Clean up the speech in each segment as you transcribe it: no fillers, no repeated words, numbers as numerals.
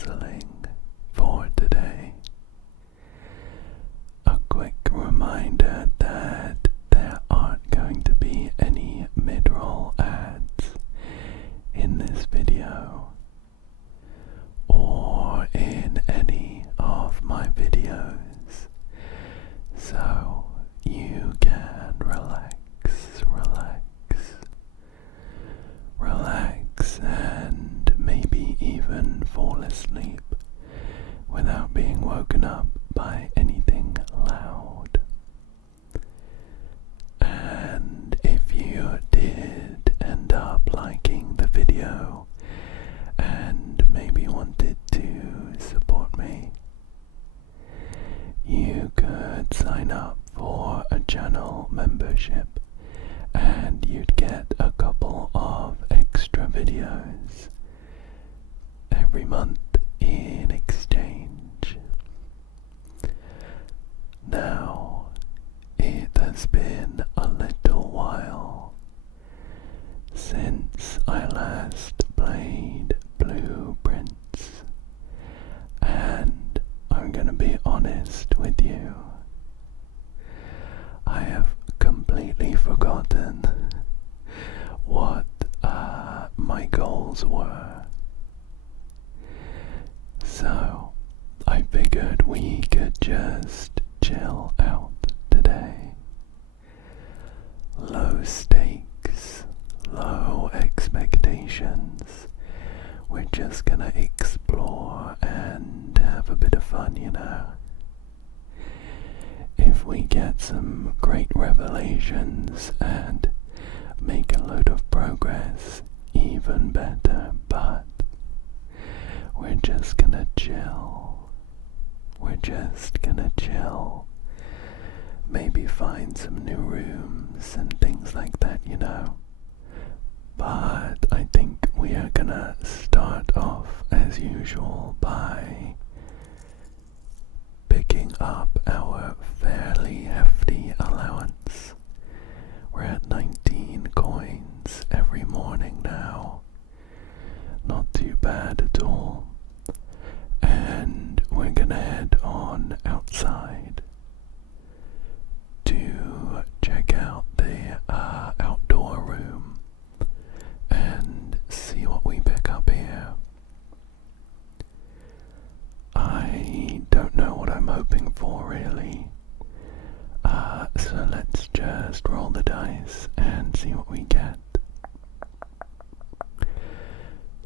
puzzling for today. A quick reminder that there aren't going to be any mid-roll ads in this video or in any of my videos, so you can relax and maybe even fall asleep without being woken up by anything loud. And if you did end up liking the video and maybe wanted to support me, you could sign up for a channel membership and you'd get a couple of extra videos every month in exchange. Now, it has been a little while since I last played Blueprints, and I'm gonna be honest with you, I have completely forgotten what my goals were. So I figured we could just chill out today. Low stakes, low expectations. We're just gonna explore and have a bit of fun, you know. If we get some great revelations and make a load of progress, even better, but we're just gonna chill. Maybe find some new rooms and things like that, you know. But I think we are gonna start off as usual by picking up our fairly hefty allowance. We're at 19 coins every morning now. Not too bad at all. And we're gonna head on outside to check out the outdoor room and see what we pick up here. I don't know what I'm hoping for, really. So let's just roll the dice and see what we get.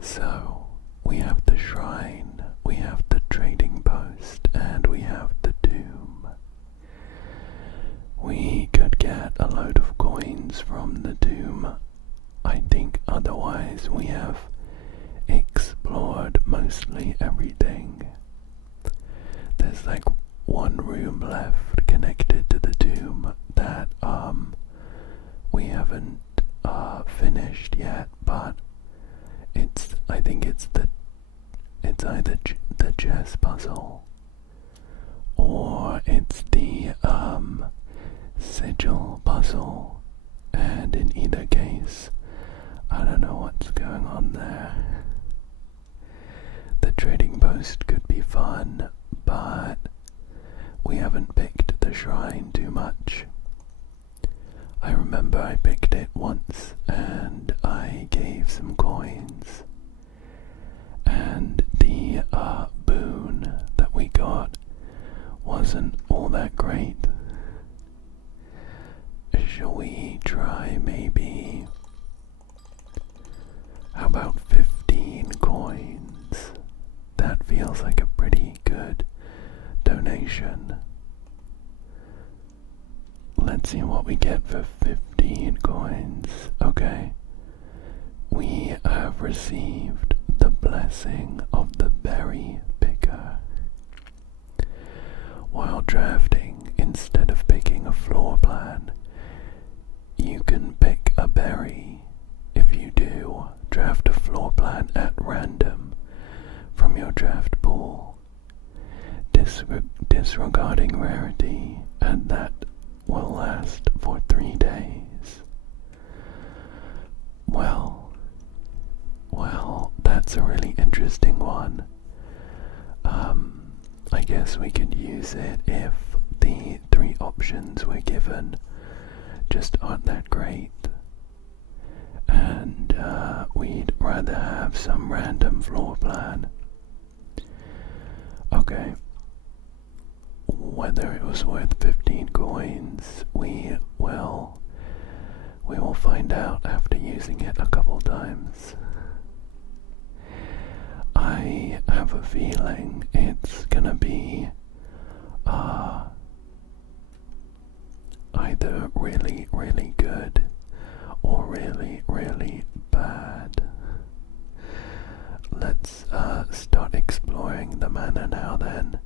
So, we have the shrine, we have the trading post, and we have the tomb. We could get a load of coins from the tomb. I think otherwise we have explored mostly everything. There's like one room left connected to the tomb that we haven't finished yet, but I think it's either the chess puzzle or it's the sigil puzzle, and in either case I don't know what's going on there. The trading post could be fun, but we haven't picked the shrine too much. I remember I picked it once and I gave some coins, and the boon that we got wasn't all that great. Shall we try maybe, how about 15 coins? That feels like a pretty good donation. Let's see what we get for 15 coins. Okay. We have received the blessing of the berry picker. While drafting, instead of picking a floor plan, you can pick a berry. If you do, draft a floor plan at random from your draft pool, disregarding rarity, and that will last for 3 days. Well, that's a really interesting one. guess we could use it if the three options we're given just aren't that great. And we'd rather have some random floor plan. Okay. Whether it was worth 15 coins, we will find out after using it a couple times. I have a feeling it's gonna be either really, really good or really, really bad. Let's start exploring the manor now then.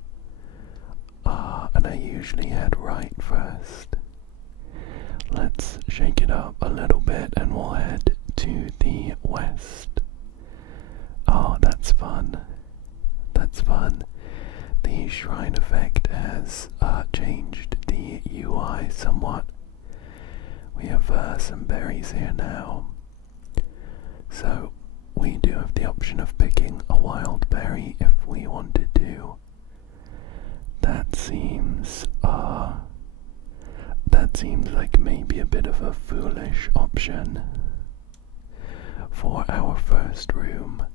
And I usually head right first. Let's shake it up a little bit and we'll head to the west. Oh, that's fun. That's fun. The shrine effect has changed the UI somewhat. We have some berries here now. So we do have the option of picking a wild berry if we wanted to. That seems like maybe a bit of a foolish option for our first room,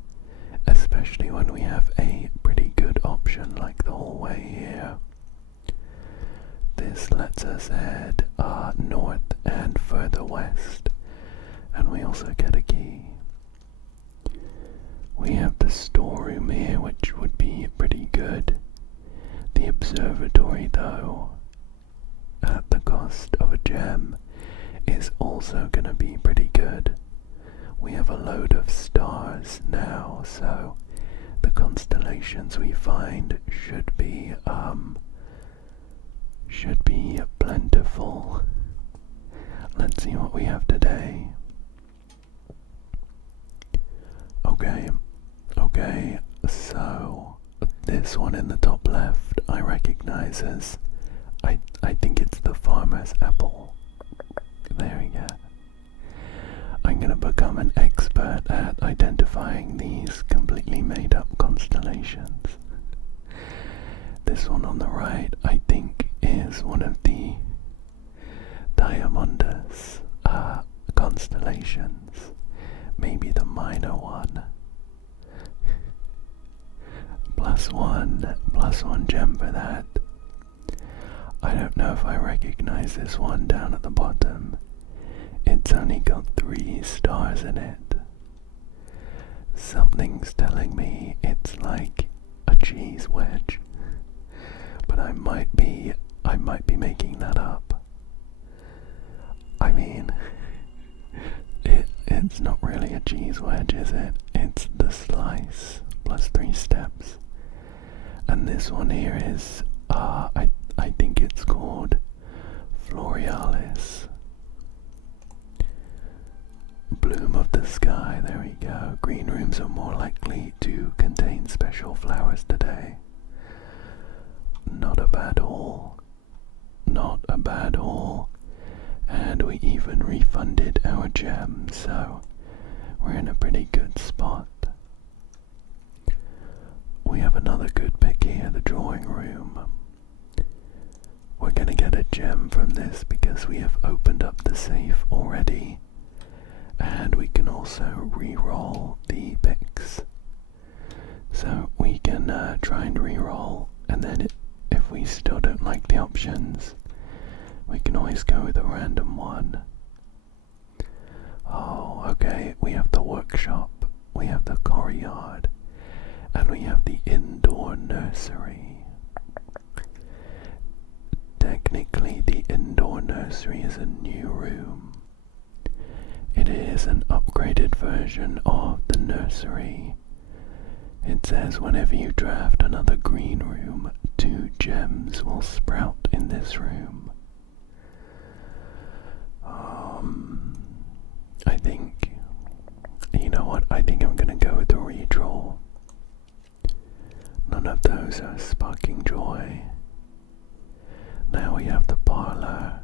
especially when we have a pretty good option like the hallway here. This lets us head north and further west, and we also get a key. We have the storeroom here, which would be pretty good. The observatory, though, at the cost of a gem, is also gonna be pretty good. We have a load of stars now, so the constellations we find should be plentiful. Let's see what we have today. Okay, so this one in the top left I recognize as, I think it's the farmer's apple. There we go. I'm gonna become an expert at identifying these completely made up constellations. This one on the right I think is one of the Diamondus constellations. Maybe the minor one. Plus one gem for that. I don't know if I recognize this one down at the bottom. It's only got 3 stars in it. Something's telling me it's like a cheese wedge, but I might be making that up. I mean, it's not really a cheese wedge, is it? It's the slice plus 3 steps. And this one here is, I think it's called Florealis. Bloom of the sky, there we go. Green rooms are more likely to contain special flowers today. Not a bad haul. Not a bad haul. And we even refunded our gems, so we're in a pretty good spot. We have another good pick here, the drawing room. We're gonna get a gem from this because we have opened up the safe already. And we can also re-roll the picks. So we can try and re-roll, and then if we still don't like the options, we can always go with a random one. Oh, okay, we have the workshop, we have the courtyard, and we have the indoor nursery. Technically, the indoor nursery is a new room. It is an upgraded version of the nursery. It says whenever you draft another green room, 2 gems will sprout in this room. I think, you know what, I think I'm gonna go with the redraw. None of those are sparking joy. Now we have the parlor,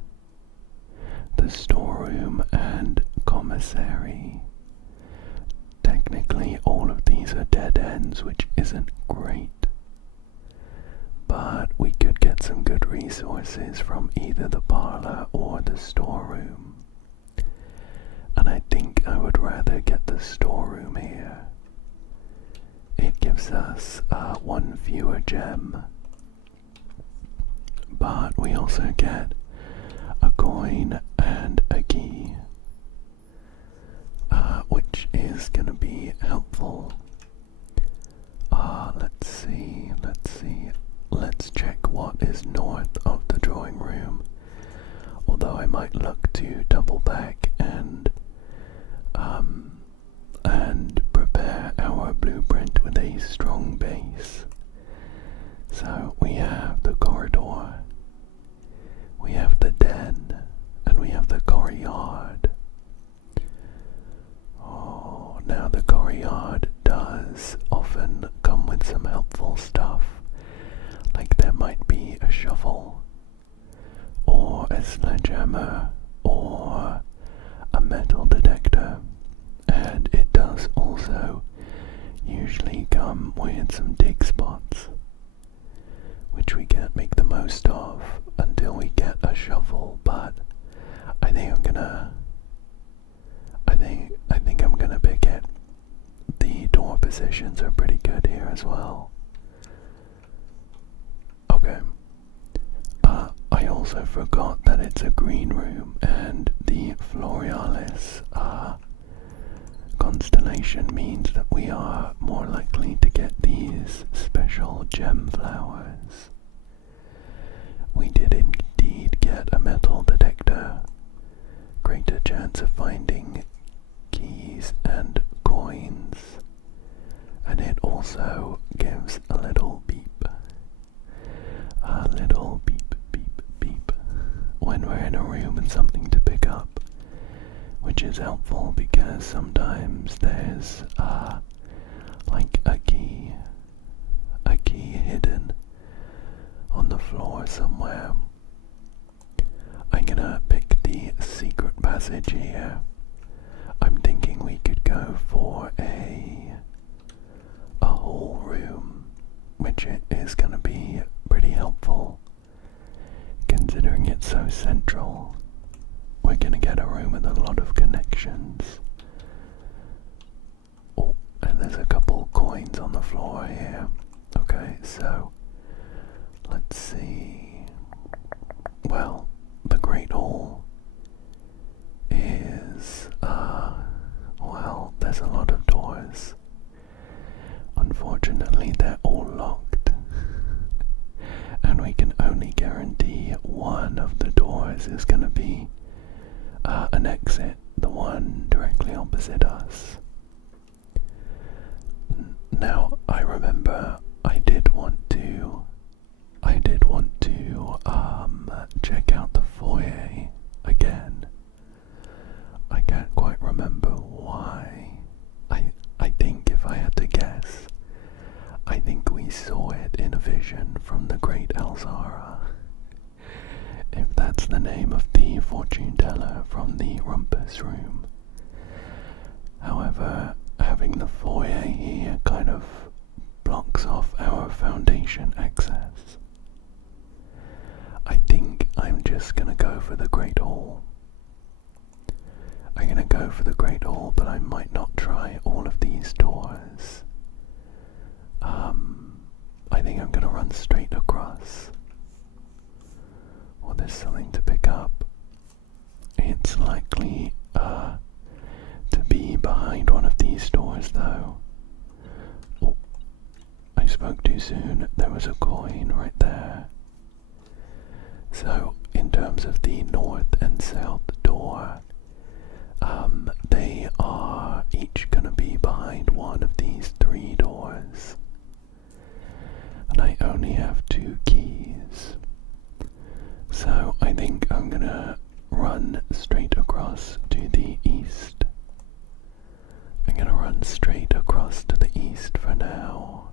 the storeroom, and commissary. Technically all of these are dead ends, which isn't great, but we could get some good resources from either the parlor or the storeroom. And I think I would rather get the storeroom here. It gives us one fewer gem, but we also get a coin and a key, which is going to be helpful. Let's check what is north of the drawing room, although I might look to double back and prepare our blueprint with a strong base. So we have the corridor, we have the den, and we have the courtyard. Oh, now the courtyard does often come with some helpful stuff, like there might be a shovel, or a sledgehammer, or a metal detector, and it does also usually come with some dig spots, which we can't make the most of until we get a shovel. But I think I'm gonna pick it. The door positions are pretty good here as well. Okay. I also forgot that it's a green room, and the Florealis constellation means that we are more likely to get these special gem flowers. We did indeed get a metal detector, greater chance of finding keys and coins, and it also gives a little beep beep beep when we're in a room and something to pick up, which is helpful because sometimes there's like a key hidden on the floor somewhere. I'm gonna pick the secret passage here. I'm thinking we could go for a whole room, which is gonna be pretty helpful considering it's so central. We're gonna get a room with a lot of connections. Oh, and there's a couple coins on the floor here. Okay, so let's see. Well, the Great Hall is, well, there's a lot of doors. Unfortunately, they're all locked, and we can only guarantee one of the doors is going to be an exit, the one directly opposite us. Now, I remember I did want to check out the foyer again. I can't quite remember why. I think if I had to guess, I think we saw it in a vision from the Great Elzara. If that's the name of the fortune teller from the Rumpus Room. However, having the foyer here kind of blocks off our foundation access. I think I'm just gonna go for the Great Hall. I'm gonna go for the Great Hall, but I might not try all of these doors. I think I'm gonna run straight across. Well, there's something to pick up. It's likely to be behind one of these doors, though. Oh, I spoke too soon. There was a coin right there. So, in terms of the north and south door, they are each gonna be behind one of these three doors. And I only have 2 keys. So I think I'm gonna run straight across to the east. I'm gonna run straight across to the east for now.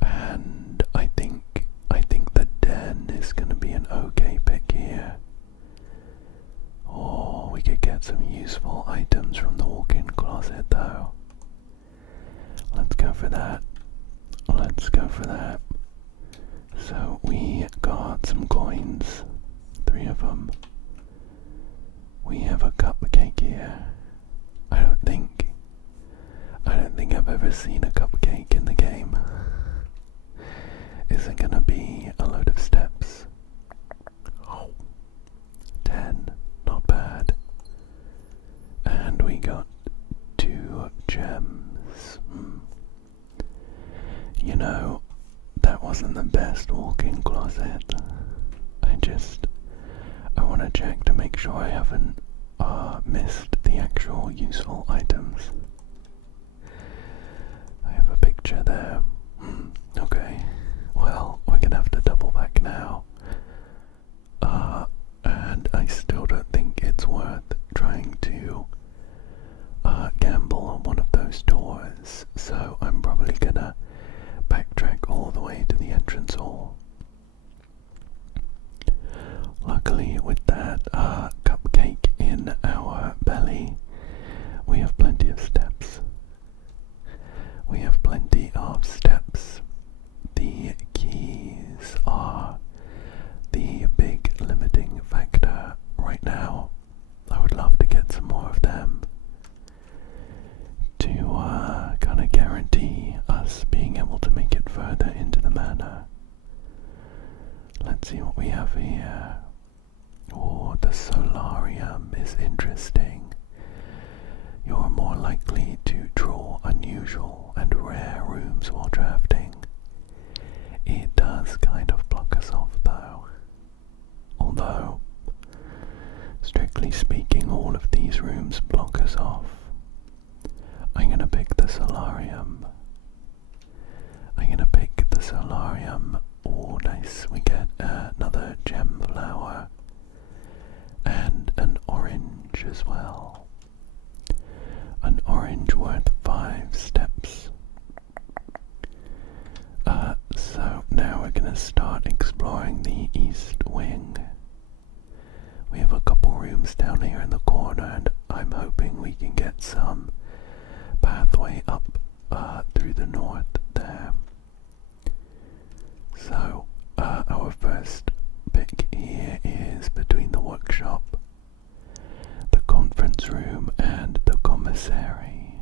And I think the den is gonna be an okay pick here. Oh, we could get some useful items from the walk-in closet though. Let's go for that. So we got some coins, 3 of them. We have a cupcake here. I don't think I've ever seen a cupcake in the game. Is it gonna be a load of steps? Oh, 10, not bad. And we got 2 gems. You know, that wasn't the best walk-in closet. I want to check to make sure I haven't missed the actual useful items. I have a picture there. Okay, well, we're gonna have to double back now. And I still don't think it's worth trying to gamble on one of those doors, so I'm probably gonna backtrack all the way to the entrance hall. Luckily, with that cupcake in our belly, we have plenty of steps. We have plenty of steps. The keys are the big limiting factor right now. I would love to get some more of them to kind of guarantee us being able to make it further into the manor. Let's see what we have here. Oh, the solarium is interesting. You're more likely to draw unusual and rare rooms while drafting. It does kind of block us off though. Although, strictly speaking, all of these rooms block us off. I'm gonna pick the solarium. Oh, nice. We get another gem flower and an orange as well. An orange worth 5 steps. So now we're gonna start exploring the east wing. We have a couple rooms down here in the corner, and I'm hoping we can get some pathway up through the north there. So our first pick here is between the workshop, the conference room, and the commissary.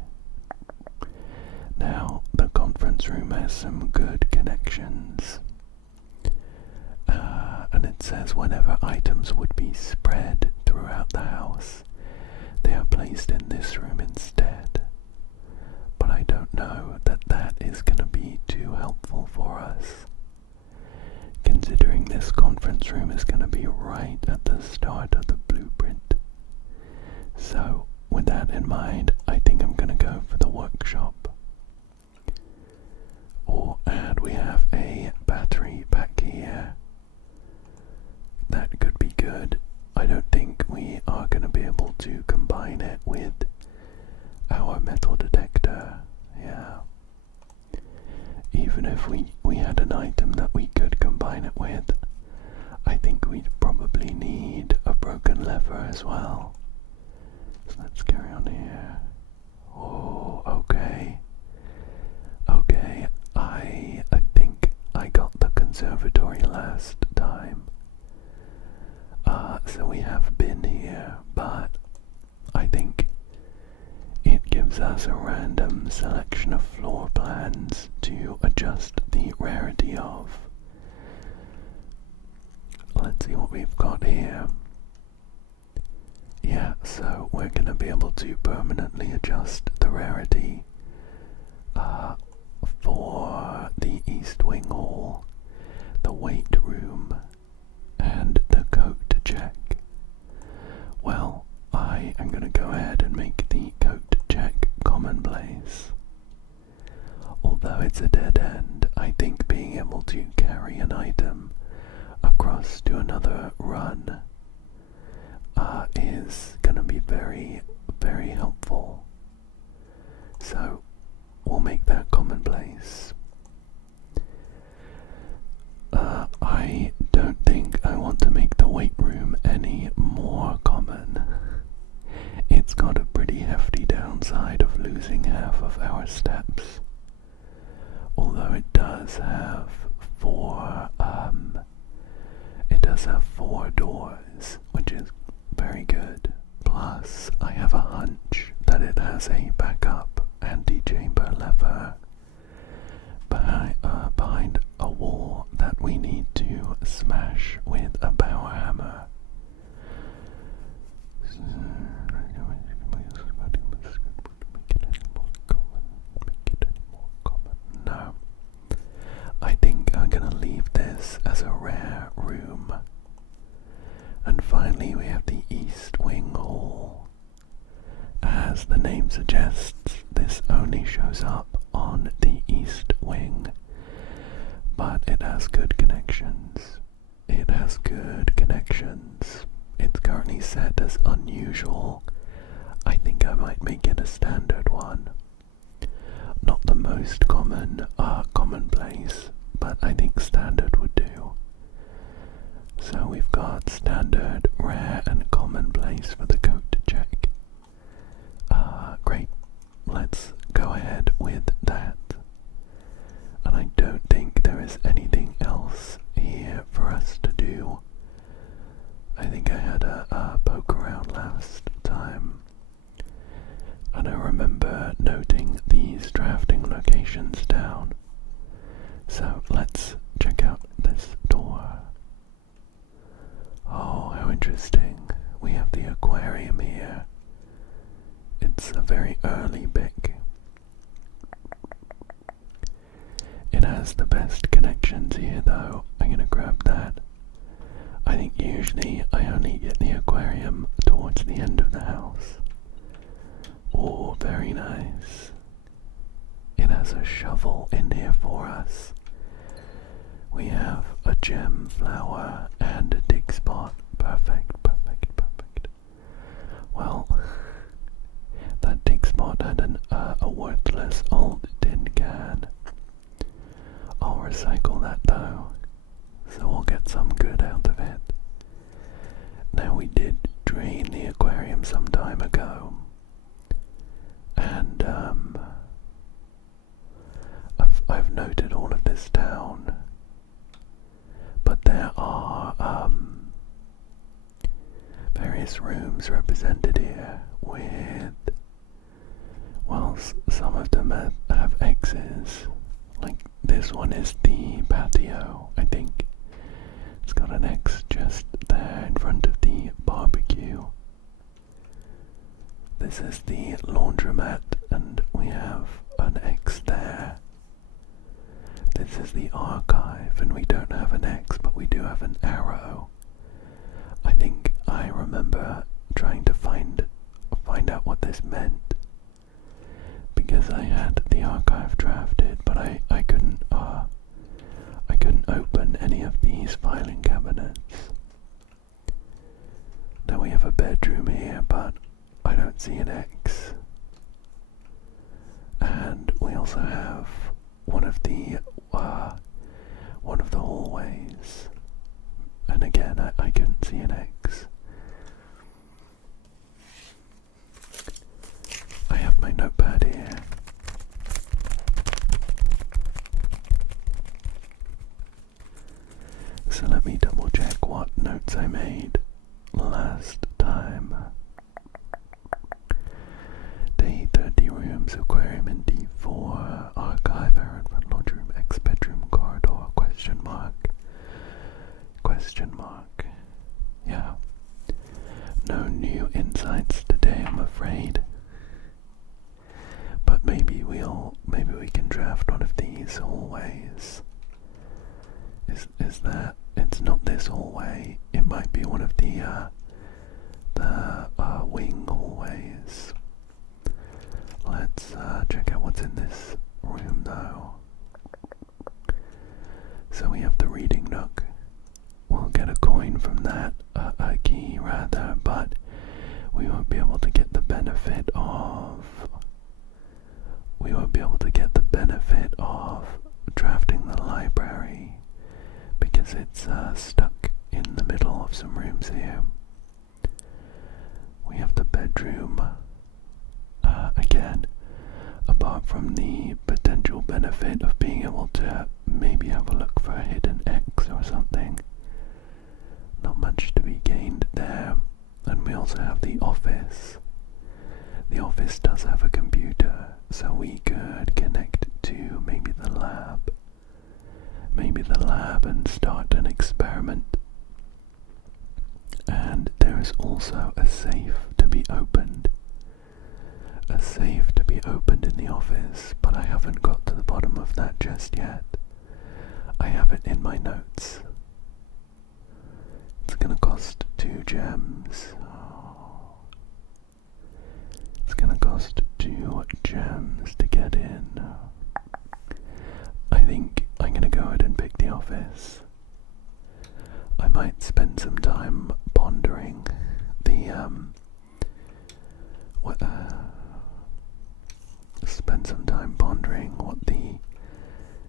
Now, the conference room has some good connections, and it says whenever items would be spread throughout the house, they are placed in this room instead. But I don't know that that is going to be too helpful for us, considering this conference room is going to be right at the start of the blueprint. So, with that in mind, I think I'm going to go for the workshop. And we have a battery pack here. That could be good. I don't think we are going to be able to combine it with our metal detector. Yeah. Even if we had an item that we could combine it with, I think we'd probably need a broken lever as well. So let's carry on here. Oh, okay. Okay, I think I got the conservatory last time. So we have been here, but I think it gives us a random selection of floor plans to adjust the rarity of. Let's see what we've got here. Yeah, so we're going to be able to permanently adjust the rarity for the East Wing Hall, the weight room, and the coat check. Well, I am going to go ahead and make the coat check commonplace. Although it's a dead end, I think being able to carry an item across to another run is going to be very, very helpful. So we'll make that commonplace. I don't think I want to make the weight room any more common. It's got a pretty hefty downside of losing half of our steps. Although it does have 4 does have 4 doors, which is very good. Plus, I have a hunch that it has a backup anti-chamber lever behind a wall that we need to smash with a power hammer. No. I think I'm gonna leave this as a rare room. And finally we have the East Wing Hall. As the name suggests, this only shows up on the East Wing, but it has good connections. It has good connections. It's currently set as unusual. I think I might make it a standard one. Not the most commonplace, but I think standard would do. So we've got standard, rare, and commonplace for the code to check. Great. Let's go ahead with that. And I don't think there is anything else here for us to do. I think I had a poke around last time, and I remember noting these drafting locations down. So let's check out this door. Oh, how interesting. We have the aquarium here. It's a very early pick. It has the best connections here though. I'm gonna grab that. I think usually I only get the aquarium towards the end of the house. Oh, very nice. It has a shovel in here for us. We have a gem flower and a dig spot. Perfect, perfect, perfect. Well, that dig spot had a worthless old tin can. I'll recycle that though, so we'll get some good out of it. Now we did drain the aquarium some time ago, and I've noted all of this down, but there are various rooms represented here with, well, some of them have X's. Like this one is the patio, I think. It's got an X just there in front of the barbecue. This is the laundromat, and we have an X there. This is the archive, and we don't have an X, but we do have an arrow. I think I remember trying to find out what this meant, because I had the archive drafted, but I couldn't open any of these filing cabinets. Now we have a bedroom here, but I don't see an X. And we also have one of the hallways, and again I couldn't see an X. I have my notepad here. So let me double check what notes I made last time. Day 30 rooms, aquarium in D4, archive, errand front laundry room, X bedroom, corridor, question mark. Yeah. No new insights today, I'm afraid. But maybe we can draft one of these hallways. Is that, it's not this hallway, it might be one of the wing hallways. Let's check out what's in this room though. So we have the reading nook. We'll get a coin from that, a key rather, but we won't be able to get the benefit of drafting the library, because it's stuck in the middle of some rooms here. We have the bedroom. Again, apart from the potential benefit of being able to maybe have a look for a hidden X or something, not much to be gained there. And we also have the office. The office does have a computer, so we could connect to maybe the lab. Maybe the lab and start an experiment. And there is also a safe to be opened. A safe to be opened in the office, but I haven't got to the bottom of that just yet. I have it in my notes. It's gonna cost 2 gems. It's gonna cost 2 gems to get in. I think I'm gonna go ahead and pick the office. I might spend some time pondering the what the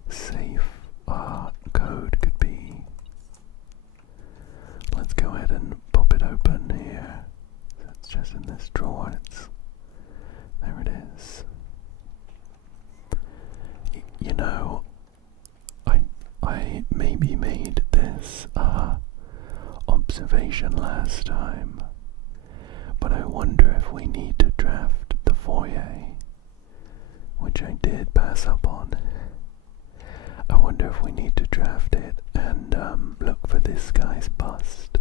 safe code could be. Let's go ahead and pop it open here. It's just in this drawer. There it is. You know, I maybe made this observation last time, but I wonder if we need to draft the foyer, which I did pass up on. I wonder if we need to draft it and look for this guy's bust.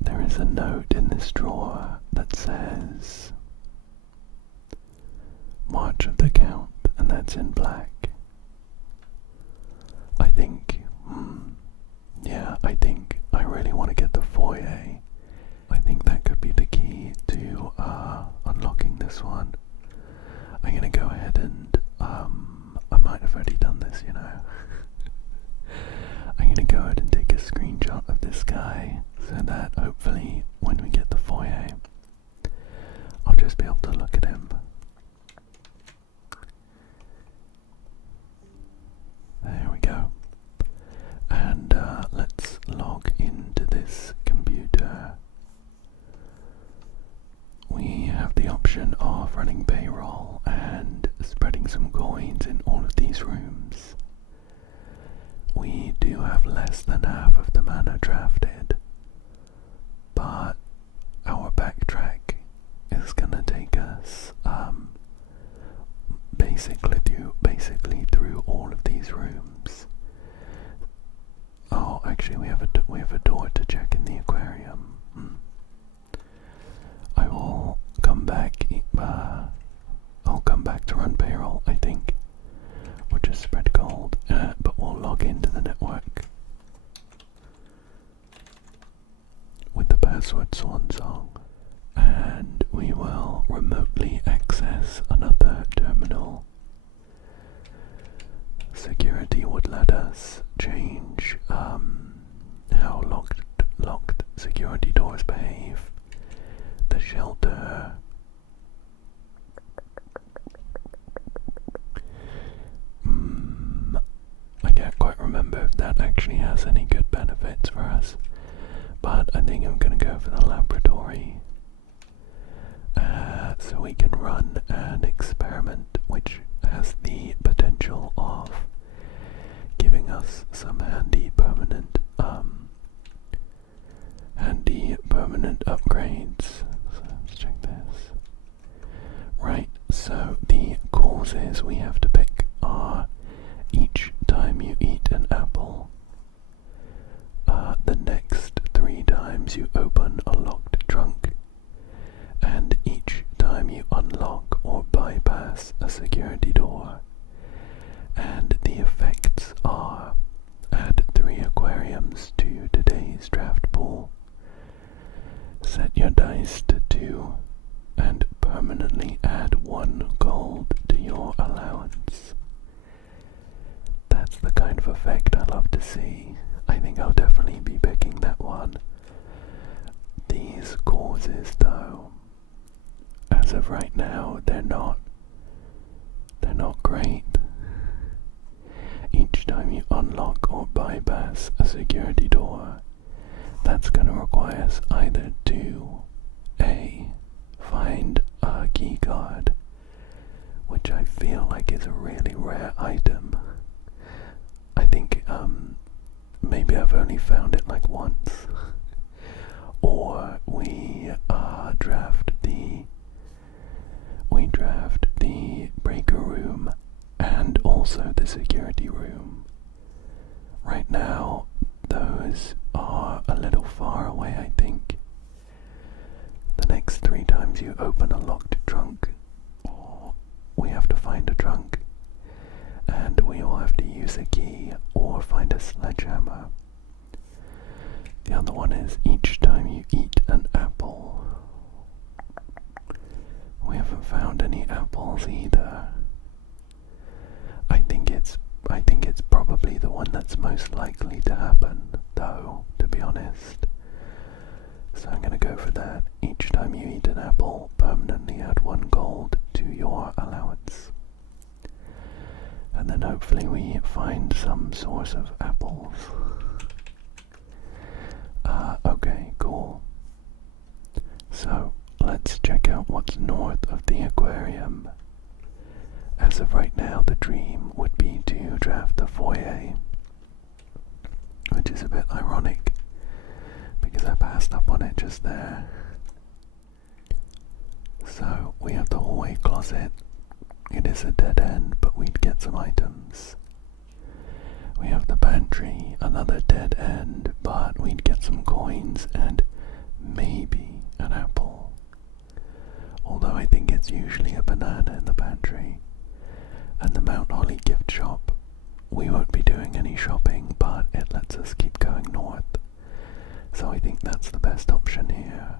There is a note in this drawer that says March of the Count, and that's in black. I think, I think I really want to get the foyer. I think that could be the key to unlocking this one. I'm gonna go ahead and, I might have already done this, you know. I'm gonna go ahead and take a screenshot of this guy so that hopefully when we get the foyer, I'll just be able to look at him. There we go. And let's log into this computer. We have the option of running payroll and spreading some coins in all of these rooms. We do have less than half of the mana drafted, but our backtrack is gonna take us basically through all of these rooms. Oh, actually, we have a door to check in the aquarium. I will come back. I'll come back to run payroll, I think. We'll just spread gold, but we'll log into the network with the password Swan Song, and we will remotely access another terminal. Security would let us change how locked security doors behave. The shelter. I can't quite remember if that actually has any good benefits for us, but I think I'm gonna go for the laboratory, so we can run an experiment which has the potential of giving us some handy permanent upgrades. So let's check this. Right, so the causes we have to pick are each time you eat an apple, the next 3 times you open a locked trunk, and each time you unlock or bypass a security door. And the effects are: add 3 aquariums to today's draft pool, set your dice to 2, and permanently add 1 gold to your allowance. That's the kind of effect I love to see. I think I'll definitely be picking that one. These causes, though, as of right now, they're not great. Each time you unlock or bypass a security door, that's going to require us either to A, find a key card, which I feel like is a really rare item. I think maybe I've only found it like once. Or we draft the breaker room and also the security room. Right now, those are a little far away, I think. The next 3 times you open a locked trunk, we have to find a trunk, and we will have to use a key or find a sledgehammer. The other one is each time you eat an apple. We haven't found any apples either. I think it's probably the one that's most likely to happen, though, to be honest. So I'm gonna go for that. Each time you eat an apple, permanently add 1 gold to your allowance. And then hopefully we find some source of apples. Okay, cool. So, let's check out what's north of the aquarium. As of right now, the dream would be to draft the foyer, which is a bit ironic, because I passed up on it just there. So, we have the hallway closet. It is a dead end, but we'd get some items. We have the pantry, another dead end, but we'd get some coins and maybe an apple. Although I think it's usually a banana in the pantry. And the Mount Holly gift shop. We won't be doing any shopping, but it lets us keep going north. So I think that's the best option here.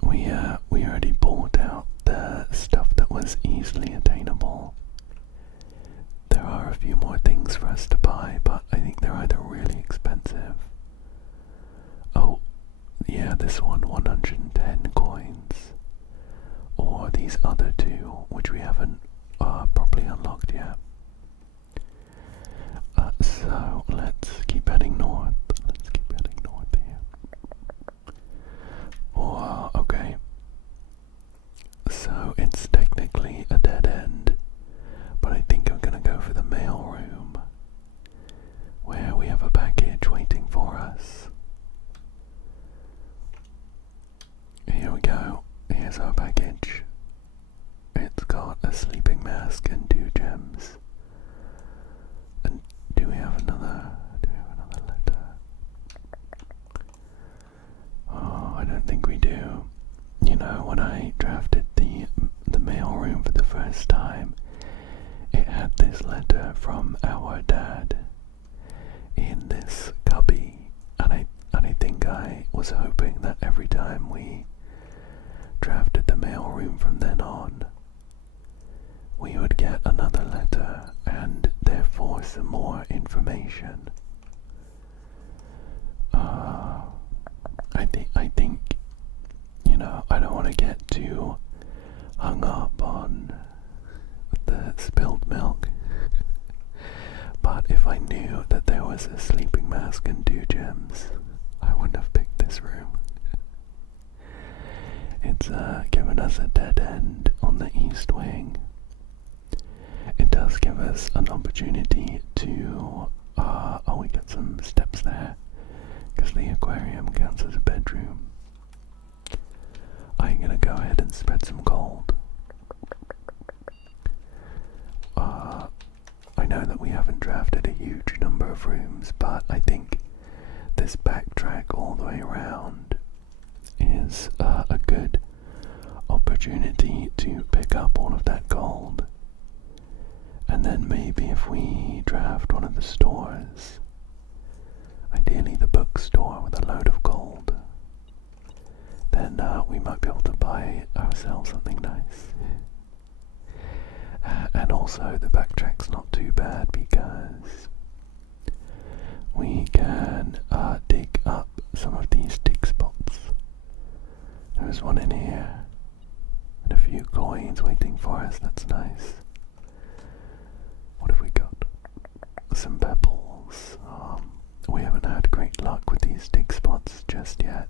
We already bought out the stuff that was easily attainable. There are a few more things for us to buy, but I think they're either really expensive. Oh, yeah, this one, 110 coins. Or these other 2, which we haven't properly unlocked yet. So, let's keep heading north. Here. Oh, okay. So, it's technically a dead end, but I think I'm gonna go for the mail room, where we have a package waiting for us. Here we go. Here's our package. It's got a sleeping mask and 2 gems. And do we have another letter? Oh, I don't think we do. You know, when I drafted the mail room for the first time, it had this letter from our dad in this cubby, and I think I was hoping that every time we drafted the mail room from then on, we would get another letter and therefore some more information. I think, you know, I don't want to get too hung up on the spilled milk, but if I knew that there was a sleeping mask and 2 gems, I wouldn't have picked this room. It's given us a dead end on the east wing. It does give us an opportunity to, we get some steps there, because the aquarium counts as a bedroom. I'm gonna go ahead and spread some gold. I know that we haven't drafted a huge number of rooms, but I think this backtrack all the way around is a good opportunity to pick up all of that gold. And then maybe if we draft one of the stores, ideally the bookstore with a load of gold, then we might be able to buy ourselves something nice. And also the backtrack's not too bad because we can dig up some of these dig spots. There's one in here, and a few coins waiting for us. That's nice. What have we got? Some pebbles. We haven't had great luck with these dig spots just yet,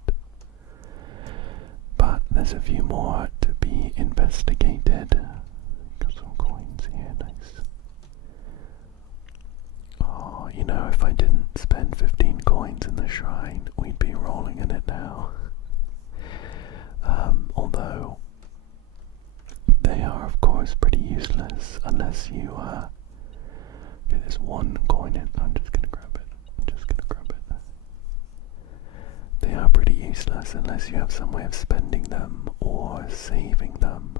but there's a few more to be investigated. Got some coins here, nice. Oh if I didn't spend 15 coins in the shrine, we'd be rolling in it now. Although they are of course pretty useless unless you okay, there's one coin in. I'm just gonna grab it. They are pretty useless unless you have some way of spending them or saving them.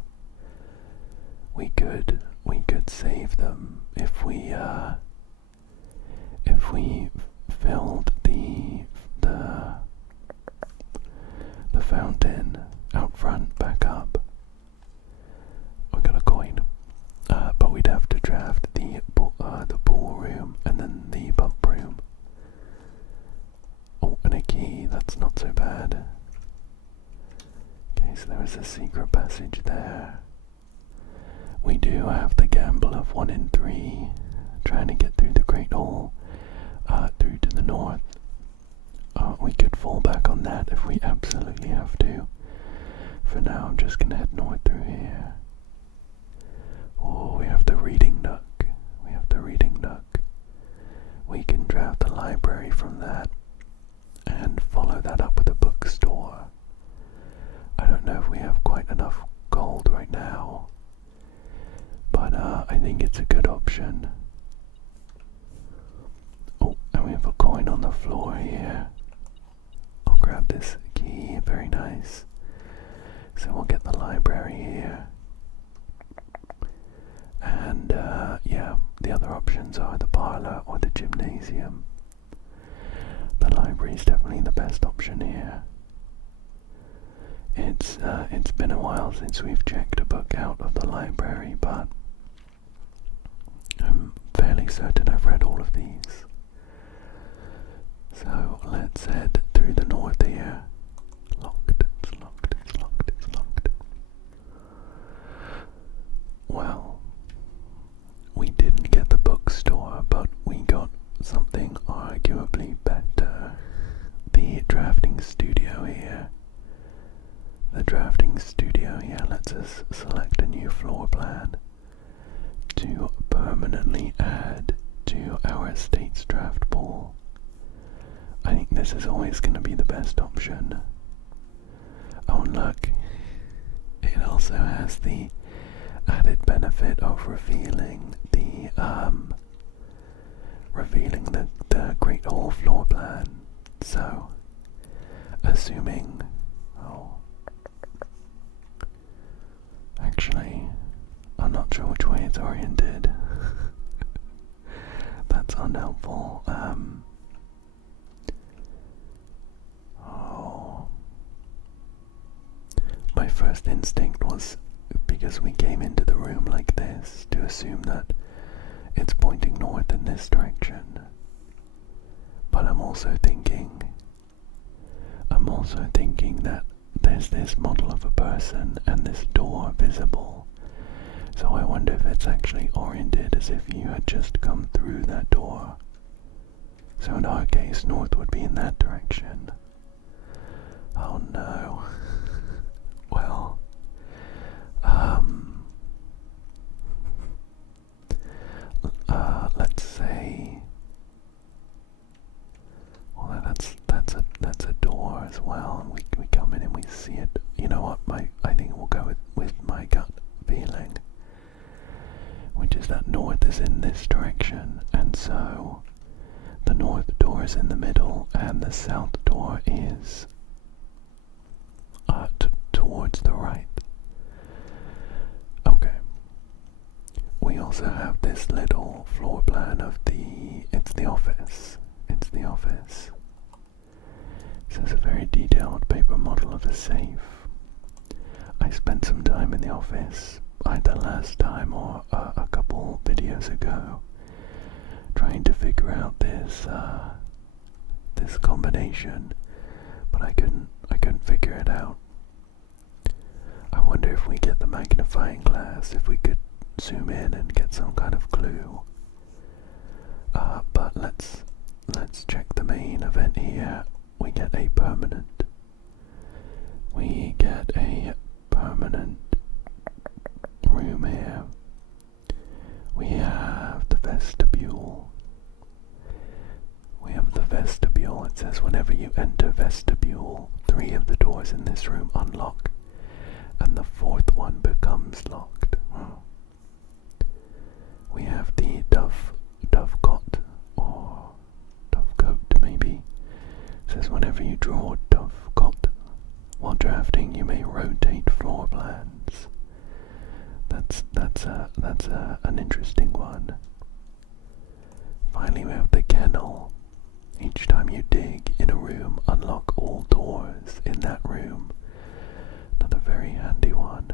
We could save them if we filled the fountain out front back up. We got a coin, but we'd have to draft the pool room and then the pump room. Oh, and a key. That's not so bad. Okay, so there is a secret passage there. We do have the gamble of 1 in 3, trying to get through the Great Hall, through to the north. We could fall back on that if we absolutely have to. For now, I'm just gonna head north through here. Oh, we have the reading nook. We can draft the library from that and follow that up with a bookstore. I don't know if we have quite enough gold right now, but I think it's a good option. Oh, and we have a coin on the floor here. I'll grab this key, very nice. So we'll get the library here. And yeah, the other options are the parlor or the gymnasium. The library is definitely the best option here. It's been a while since we've checked a book out of the library, but I'm fairly certain I've read all of these. So let's head through the north here. It's locked. Well, we didn't get the bookstore, but we got something arguably better. The drafting studio here. The drafting studio here lets us select a new floor plan to permanently add to our estate's draft pool. I think this is always going to be the best option. Oh, and look, it also has the added benefit of revealing the Great Hall floor plan. So, assuming, actually, I'm not sure which way it's oriented. That's unhelpful. My first instinct was, because we came into the room like this, to assume that it's pointing north in this direction. But I'm also thinking that there's this model of a person and this door visible. So I wonder if it's actually oriented as if you had just come through that door. So in our case, north would be in that direction. Oh no. Well, let's say, well, that's a door as well, and we come in and we see it. You know what? I think we'll go with my gut feeling, which is that north is in this direction, and so the north door is in the middle, and the south door is towards the right. Okay. We also have this little floor plan of it's the office. So it's a very detailed paper model of a safe. I spent some time in the office, either last time or a couple videos ago, trying to figure out this combination, but I couldn't figure it out. I wonder if we get the magnifying glass, if we could zoom in and get some kind of clue. But let's check the main event here. We get a permanent room here. We have the vestibule. We have the vestibule. whenever you enter vestibule, 3 of the doors in this room unlock, and the 4th one becomes locked. We have the dovecot, or dovecote maybe. It says whenever you draw dovecot while drafting, you may rotate floor plans. That's an interesting one. Finally, we have the kennel. Each time you dig in a room, unlock all doors in that room. Another very handy one.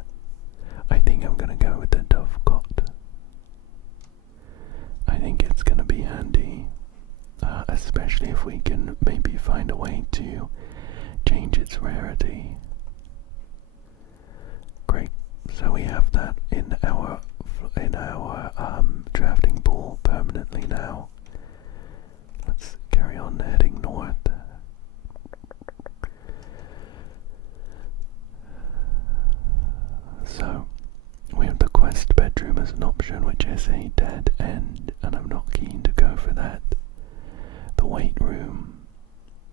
I think I'm gonna go with the dovecot. I think it's gonna be handy, especially if we can maybe find a way to change its rarity. Great. So we have that in our drafting pool permanently now. Let's carry on heading north. So we have the quest bedroom as an option, which is a dead end, and I'm not keen to go for that. The weight room,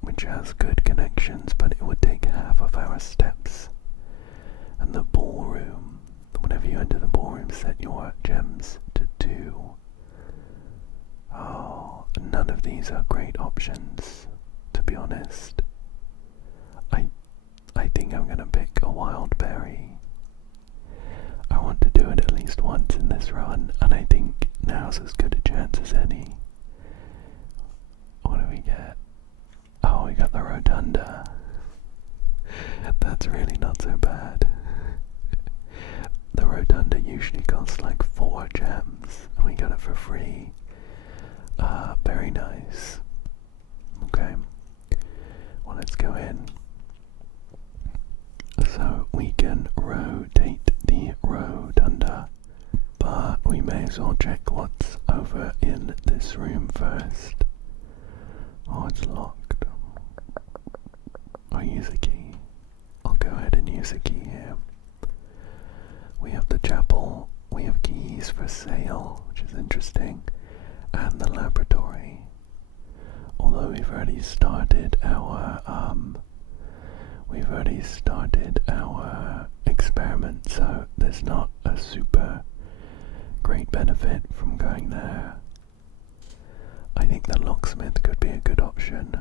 which has good connections, but it would take half of our steps. And the ballroom, whenever you enter the ballroom, set your gems to 2. Oh, none of these are great options, to be honest. I think I'm gonna pick a wild berry. I want to do it at least once in this run, and I think now's as good a chance as any. What do we get? Oh, we got the rotunda. That's really not so bad. The rotunda usually costs like 4 gems, and we got it for free. Very nice. Okay. Well, let's go in. So we can rotate the rotunda, but we may as well check what's over in this room first. Oh, it's locked. I'll use a key. I'll go ahead and use a key here. We have the chapel, we have keys for sale, which is interesting, and the laboratory. Although we've already started our experiment, so there's not a super great benefit from going there. I think the locksmith could be a good option.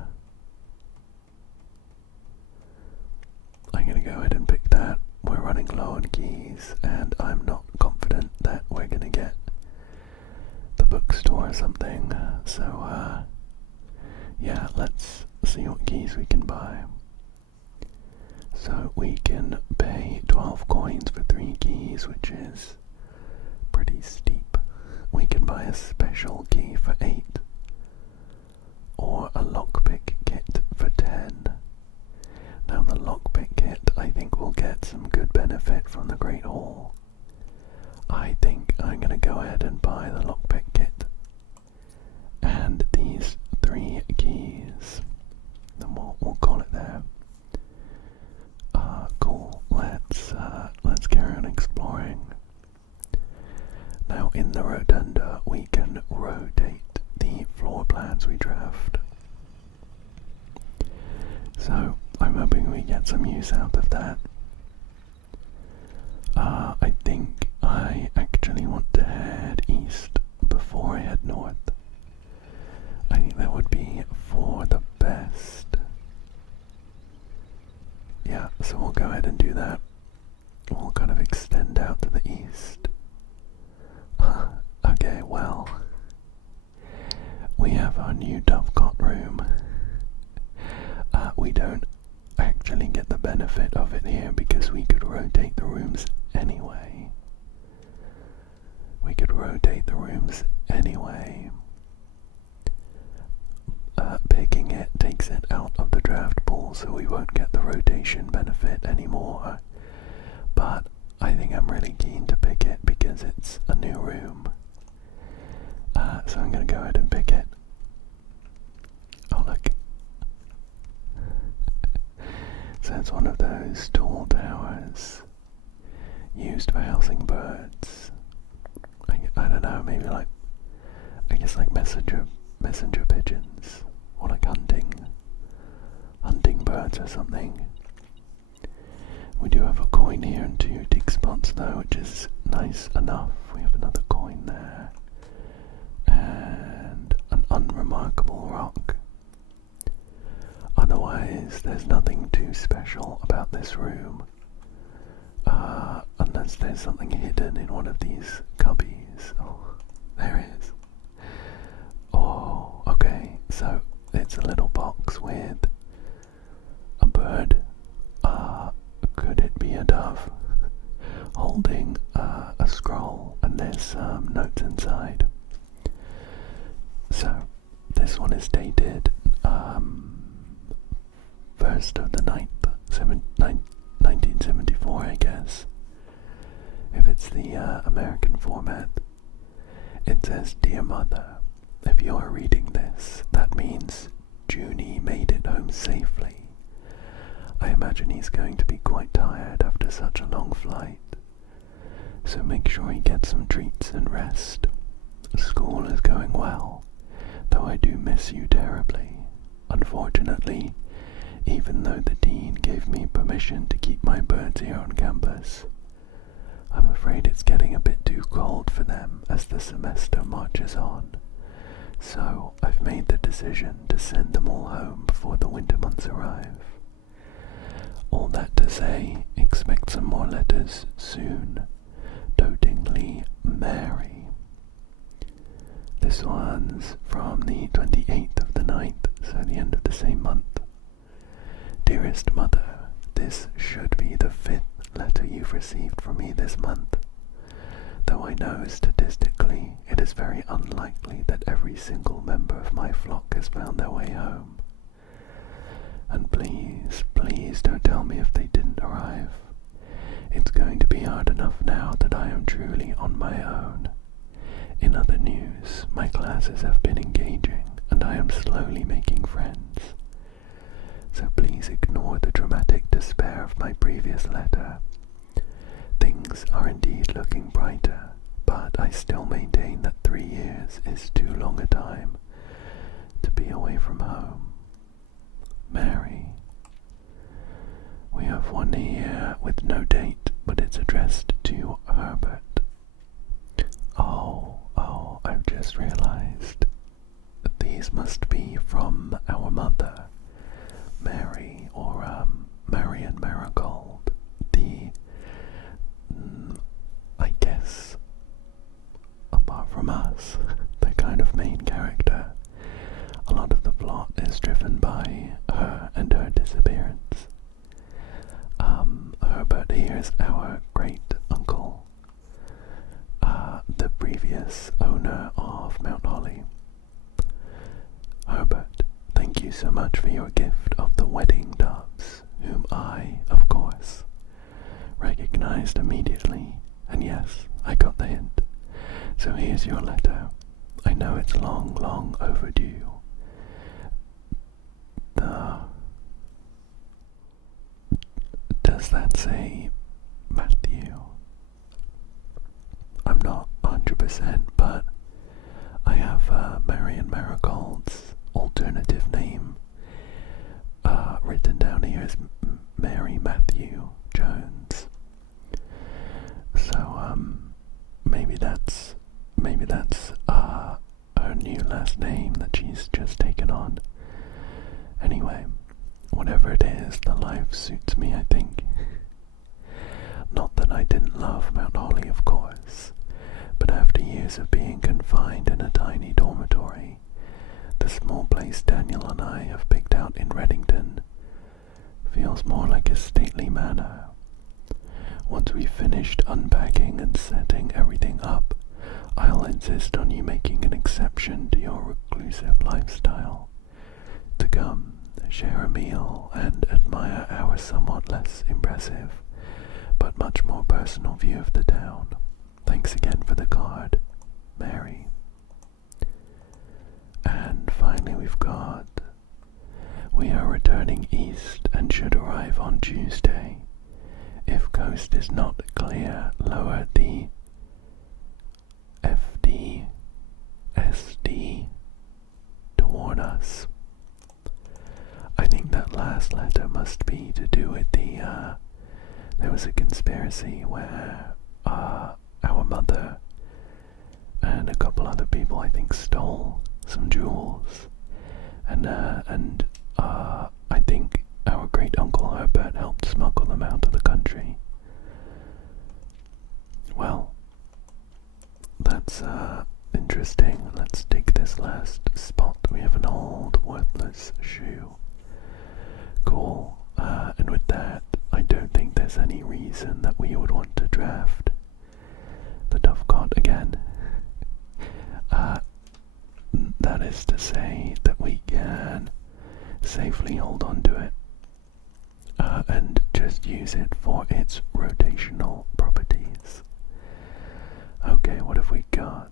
I'm gonna go ahead and pick that. We're running low on keys, and I'm not confident that we're gonna get the bookstore or something. So, yeah, let's see what keys we can buy. So we can pay 12 coins for 3 keys, which is pretty steep. We can buy a special key for 8, or a lockpick kit for 10. Now the lockpick kit, I think we'll get some good benefit from the Great Hall. I think I'm gonna go ahead and buy the lockpick kit and these 3 keys. Then we'll call it there. Cool. Let's carry on exploring. Now in the rotunda we can rotate the floor plans we draft. So I'm hoping we get some use out of that. I think I actually want to head east before I head north. I think that would be for the best. Yeah, so we'll go ahead and do that. We'll kind of extend out to the east. Okay, well, we have our new dovecot room. We don't actually get the benefit of it here because we could rotate the rooms anyway. Picking it takes it out of the draft pool, so we won't get the rotation benefit anymore. But I think I'm really keen to pick it because it's a new room. So I'm going to go ahead and pick it. Oh look. So it's one of those tall towers used for housing birds. I don't know, maybe like, I guess like messenger pigeons, or like hunting. coins or something. We do have a coin here and 2 dig spots though, which is nice enough. We have another coin there. And an unremarkable rock. Otherwise, there's nothing too special about this room. Unless there's something hidden in one of these cubbies. Oh, there is. Oh, okay, so it's a little box with a bird. Could it be a dove? Holding a scroll, and there's some notes inside. So, this one is dated 1st of the 9th, 1974, I guess. If it's the American format, it says, "Dear Mother, if you are reading this, that means Junie made it home safely. I imagine he's going to be quite tired after such a long flight, so make sure he gets some treats and rest. School is going well, though I do miss you terribly. Unfortunately, even though the dean gave me permission to keep my birds here on campus, I'm afraid it's getting a bit too cold for them as the semester marches on. So I've made the decision to send them all home before the winter months arrive. All that to say, expect some more letters soon. Dotingly, Mary." This one's from the 28th of the 9th, so the end of the same month. "Dearest Mother, this should be the 5th letter you've received from me this month, though I know statistically it is very unlikely that every single member of my flock has found their way home. And please, please don't tell me if they didn't arrive. It's going to be hard enough now that I am truly on my own. In other news, my classes have been engaging, and I am slowly making friends. So please ignore the dramatic despair of my previous letter. Things are indeed looking brighter, but I still maintain that 3 years is too long a time to be away from home. Mary." We have one here with no date, but it's addressed to Herbert. Oh, I've just realized that these must be from our mother, Mary, or Marion Marigold, I guess, apart from us, the kind of main character. A lot of the plot is driven by her and her disappearance. Herbert here is our great uncle, the previous owner of Mount Holly. Herbert, thank you so much for your gift of the wedding doves, whom I, of course, recognized immediately, and yes, I got the hint. So here's your letter. I know it's long, long overdue. Does that say Matthew? I'm not 100%, but I have Marion Marigold's alternative name written down here as Mary Matthew Jones. So maybe that's her new last name that she's just taken on. Anyway, whatever it is, the life suits me, I think. Not that I didn't love Mount Holly, of course, but after years of being confined in a tiny dormitory, the small place Daniel and I have picked out in Reddington feels more like a stately manor. Once we've finished unpacking and setting everything up, I'll insist on you making an exception to your reclusive lifestyle, to come, share a meal, and admire our somewhat less impressive, but much more personal view of the town. Thanks again for the card, Mary. And finally we are returning east and should arrive on Tuesday. If coast is not clear, lower the FD, SD to warn us. I think that last last letter must be to do with there was a conspiracy where our mother and a couple other people, I think, stole some jewels, and I think our great uncle Herbert helped smuggle them out of the country. Well, that's interesting. Let's take this last spot. We have an old worthless shoe. Cool. And with that, I don't think there's any reason that we would want to draft the Dovecot again. That is to say that we can safely hold on to it and just use it for its rotational properties. Okay, what have we got?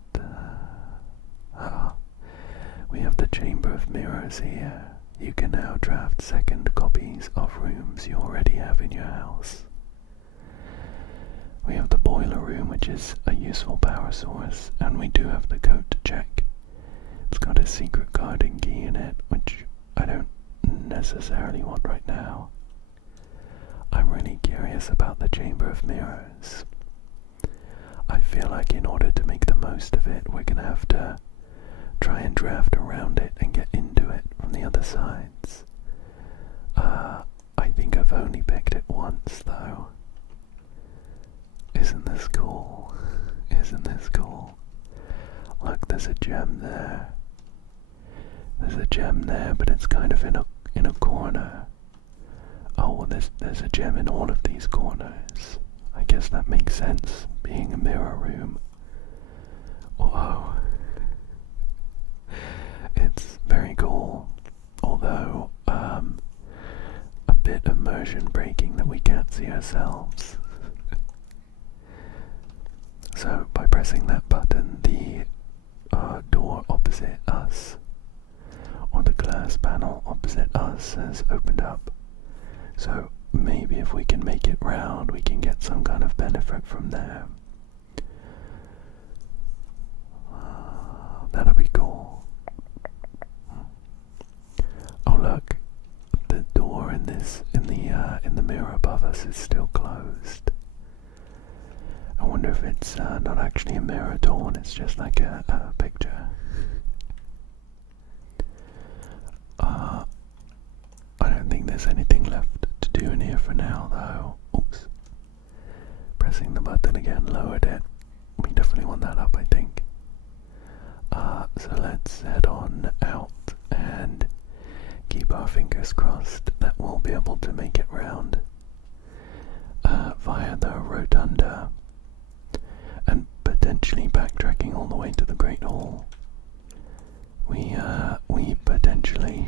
We have the Chamber of Mirrors here. You can now draft second copies of rooms you already have in your house. We have the Boiler Room, which is a useful power source, and we do have the Coat Check. It's got a secret guarding key in it, which I don't necessarily want right now. I'm really curious about the Chamber of Mirrors. I feel like in order to make the most of it, we're going to have to try and draft around it and get into it from the other sides. I think I've only picked it once, though. Isn't this cool? Isn't this cool? Look, there's a gem there. There's a gem there, but it's kind of in a corner. Oh, well, there's a gem in all of these corners. I guess that makes sense, being a mirror room. Whoa. It's very cool, although a bit immersion breaking that we can't see ourselves. So by pressing that button, the door opposite us, or the glass panel opposite us, has opened up. So maybe if we can make it round, we can get some kind of benefit from there. That'll be cool. Oh look, the door in the mirror above us is still closed. I wonder if it's not actually a mirror at all, and it's just like a picture. I don't think there's anything left to do in here for now, though. Oops. Pressing the button again lowered it. We definitely want that up, I think. So let's head on out and keep our fingers crossed that we'll be able to make it round via the rotunda and potentially backtracking all the way to the Great Hall. We potentially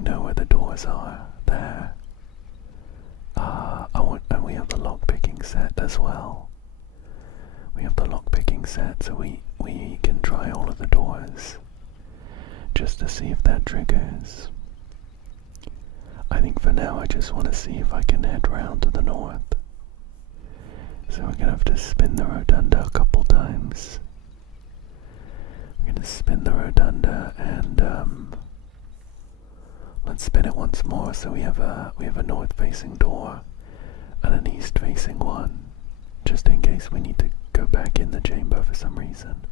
know where the doors are there. And we have the lock-picking set as well. We have the lock-picking set, so we can try all of the doors just to see if that triggers. I think for now I just want to see if I can head round to the north. So we're gonna have to spin the rotunda a couple times. We're gonna spin the rotunda and let's spin it once more. So we have a north-facing door and an east-facing one, just in case we need to go back in the chamber for some reason.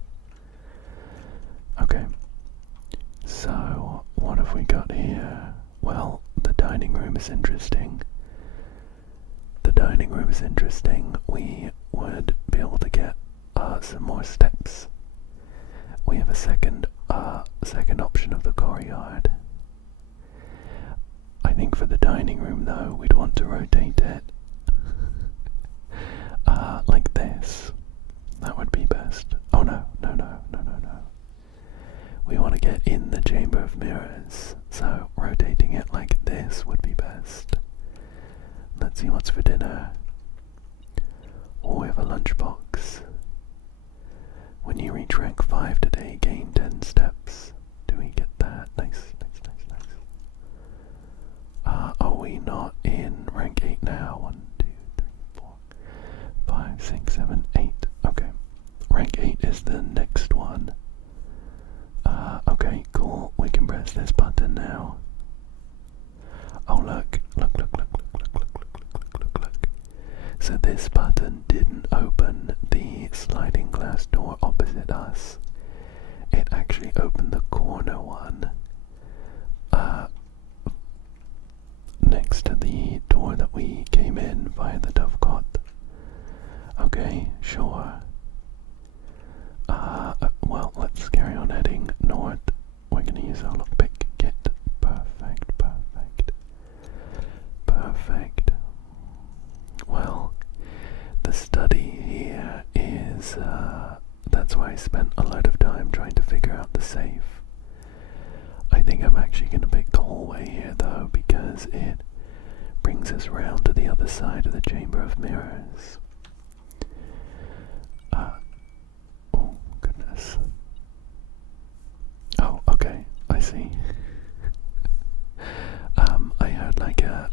Okay. So what have we got here? Well, the dining room is interesting. The dining room is interesting. We would be able to get some more steps. We have a second option of the courtyard. I think for the dining room, though, we'd want to rotate it like this. That would be best. Oh no. We want to get in the Chamber of Mirrors, so rotating it like this would be best. Let's see what's for dinner. Oh, we have a lunchbox. When you reach rank 5 today, gain 10 steps. Do we get that? Nice. Are we not in rank 8 now? 1, 2, 3, 4, 5, 6, 7, 8. Okay. Rank 8 is the next one. Okay, cool. We can press this button now. first door opposite us. It actually opened the corner one, next to the door that we came in via the dovecot. Okay, sure. Well, let's carry on heading north. We're gonna use our lockpick kit. Perfect, perfect. Perfect. Well, the study here is, that's where I spent a lot of time trying to figure out the safe. I think I'm actually gonna pick the hallway here though, because it brings us round to the other side of the Chamber of Mirrors. Oh, goodness. Oh, okay, I see. I heard like a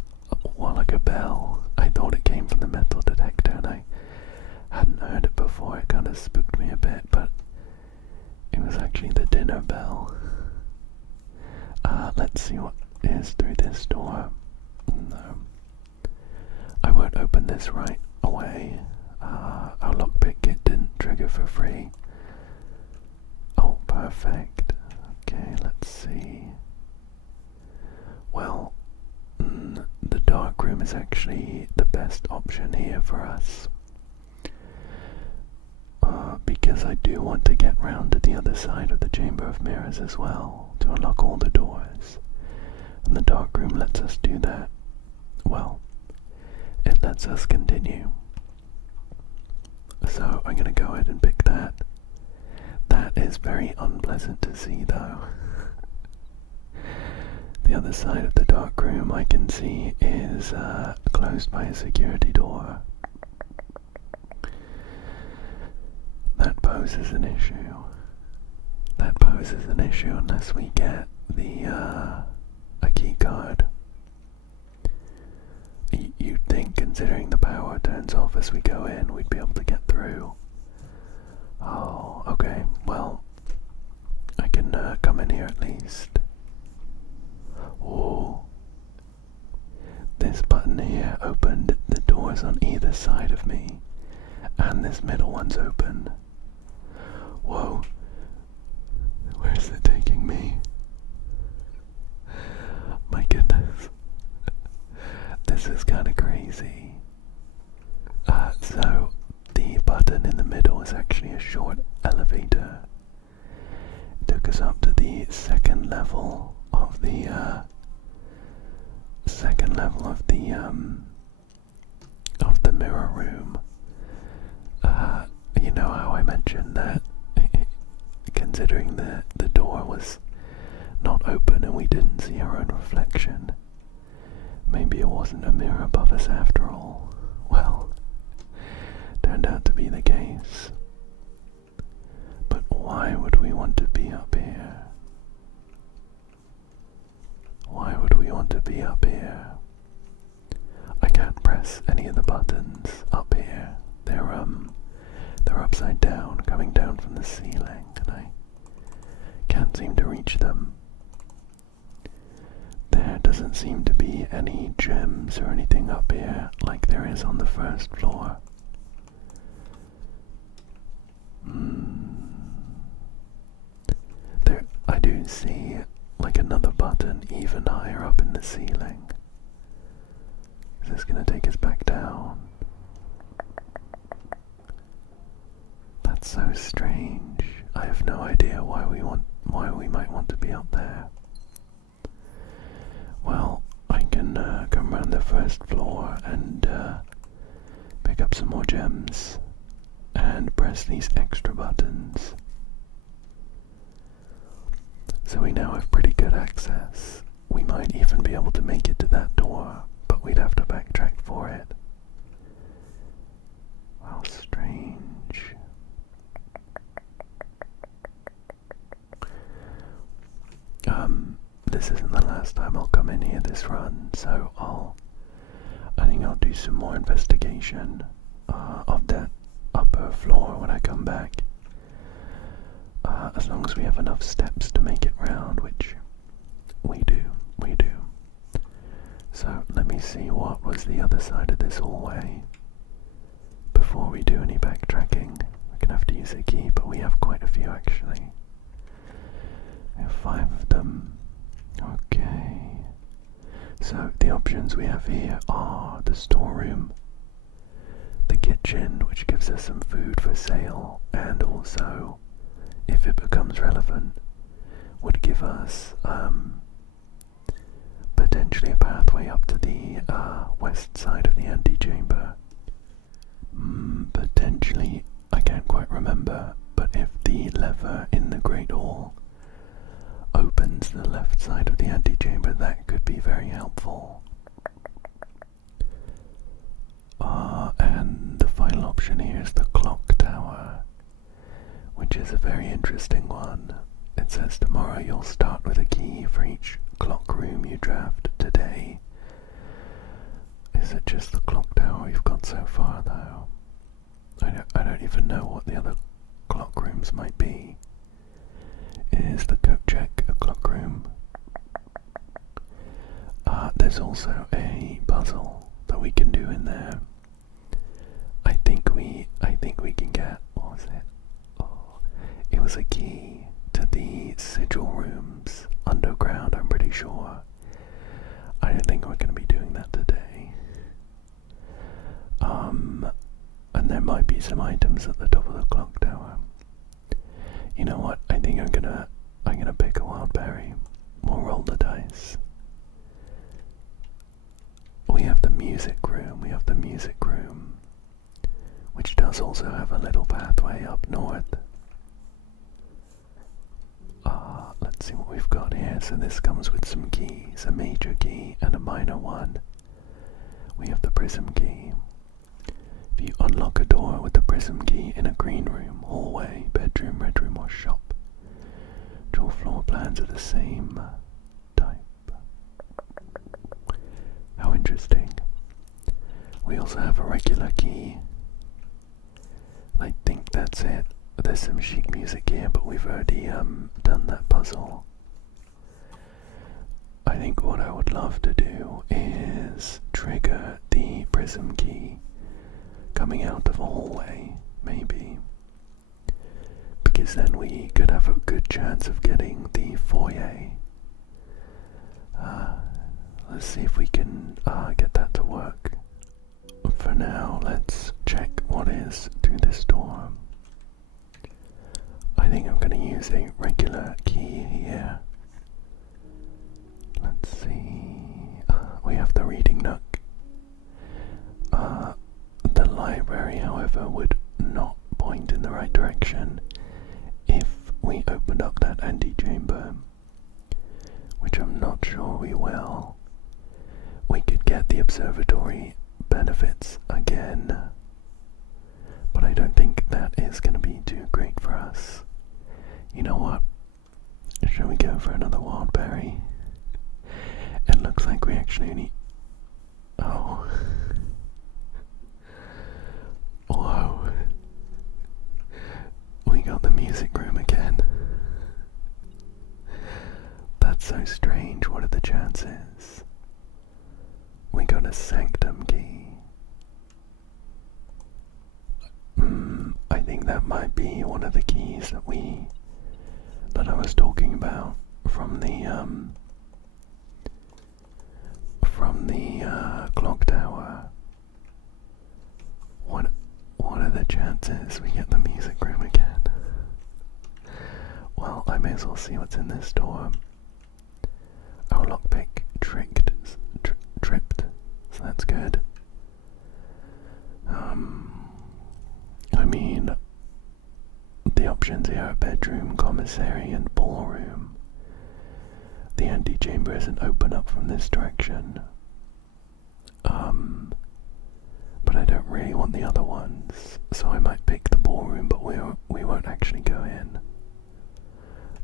bell. I thought it came from the metal detector and I hadn't heard it before. It kind of spooked me a bit, but it was actually the dinner bell. Let's see what is through this door. No. I won't open this right away. Our lockpick kit didn't trigger for free. Oh, perfect. Okay, let's see. Well, the dark room is actually the best option here for us. Because I do want to get round to the other side of the Chamber of Mirrors as well, to unlock all the doors. And the dark room lets us do that. Well, it lets us continue. So I'm gonna go ahead and pick that. That is very unpleasant to see though. The other side of the dark room I can see is closed by a security door. That poses an issue. That poses an issue unless we get the a key card. You'd think, considering the power turns off as we go in, we'd be able to get through. Oh, okay. Well, I can come in here at least. Oh, this button here opened the doors on either side of me, and this middle one's open. Whoa, where's it taking me? My goodness, this is kind of crazy. So the button in the middle is actually a short elevator. It took us up to the second level of the mirror room. You know how I mentioned that considering the door was not open and we didn't see our own reflection, maybe it wasn't a mirror above us after all. Well, turned out to be the case. But why would we want to be up here? Why would we want to be up here? I can't press any of the buttons up here. They're upside down, coming down from the ceiling, and I can't seem to reach them. There doesn't seem to be any gems or anything up here like there is on the first floor. There, I do see like another button even higher up in the ceiling. Is this gonna take us back down? That's so strange. I have no idea why we might want to be up there. Well, I can come around the first floor and pick up some more gems and press these extra buttons. So we now have pretty good access. We might even be able to make it to that door, but we'd have to backtrack for it. How strange. This isn't the last time I'll come in here this run, so I think I'll do some more investigation of that upper floor when I come back. As long as we have enough steps to make it round, which we do. So let me see what was the other side of this hallway before we do any backtracking. We're gonna have to use basic key, but we have quite a few actually. We have 5 of them. Okay. So the options we have here are the storeroom, the kitchen, which gives us some food for sale, and also, if it becomes relevant, would give us potentially a pathway up to the west side of the antechamber. Potentially, I can't quite remember, but if the lever in the Great Hall opens the left side of the antechamber, that could be very helpful. And the final option here is the clock tower, which is a very interesting one. It says tomorrow you'll start with a key for each clock room you draft today. Is it just the clock tower we've got so far though? I don't even know what the other clock rooms might be. Is the coat check a clock room? There's also a puzzle that we can do in there. I think we can get, what was it? Oh, it was a key to the sigil rooms underground, I'm pretty sure. I don't think we're going to be doing that today. And there might be some items at the top of the clock tower. You know what? I think I'm gonna pick a wild berry. We'll roll the dice. We have the music room, which does also have a little pathway up north. Let's see what we've got here. So this comes with some keys, a major key and a minor one. We have the prism key. If you unlock a door with the prism key in a green room, hallway, bedroom, red room or shop, draw floor plans of the same type. How interesting. We also have a regular key. I think that's it. There's some chic music here, but we've already done that puzzle. I think what I would love to do is trigger the prism key coming out of a hallway, maybe. Because then we could have a good chance of getting the foyer. Let's see if we can get that to work. For now, let's check what is through this door. I think I'm going to use a regular key here. Let's see. We have the reading nook. The library, however, would not point in the right direction if we opened up that antechamber, which I'm not sure we will. We could get the observatory benefits again, but I don't think that is going to be too great for us. You know what? Shall we go for another wild berry? It looks like we actually need... Oh. Whoa. We got the music room again. That's so strange. What are the chances? We got a sanctum key. I think that might be one of the keys that I was talking about from the clock tower. What are the chances we get the music room again? Well, I may as well see what's in this door. Oh, lockpick tripped, so that's good. I mean, the options here are bedroom, commissary, and ballroom. The antechamber isn't open up from this direction. But I don't really want the other ones, so I might pick the ballroom, but we won't actually go in.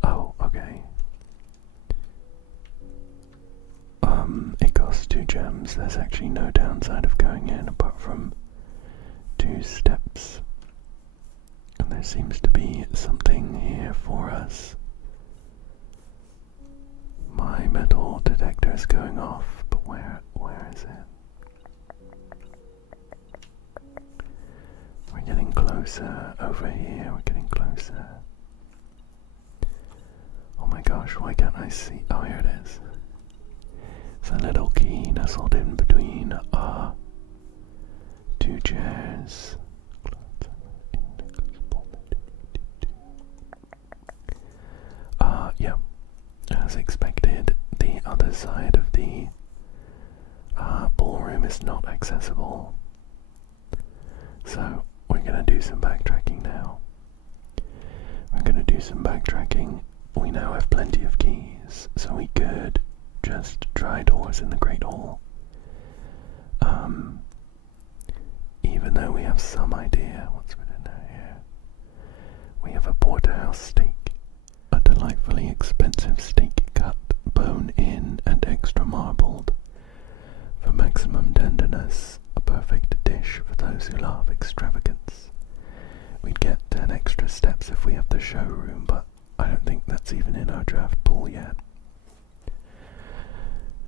Oh, okay. It costs 2 gems. There's actually no downside of going in apart from 2 steps. And there seems to be something here for us. My metal detector is going off, but where is it? We're getting close. closer over here. We're getting closer. Oh my gosh, why can't I see? Oh, here it is. It's a little key nestled in between our two chairs. Yeah, as expected, the other side of the ballroom is not accessible. So we're going to do some backtracking now. We're going to do some backtracking. We now have plenty of keys, so we could just try doors in the Great Hall. Even though we have some idea what's written here. We have a porterhouse steak, a delightfully expensive steak cut, bone in and extra marbled. For maximum tenderness, a perfect dish for those who love extravagance. We'd get 10 extra steps if we have the showroom, but I don't think that's even in our draft pool yet.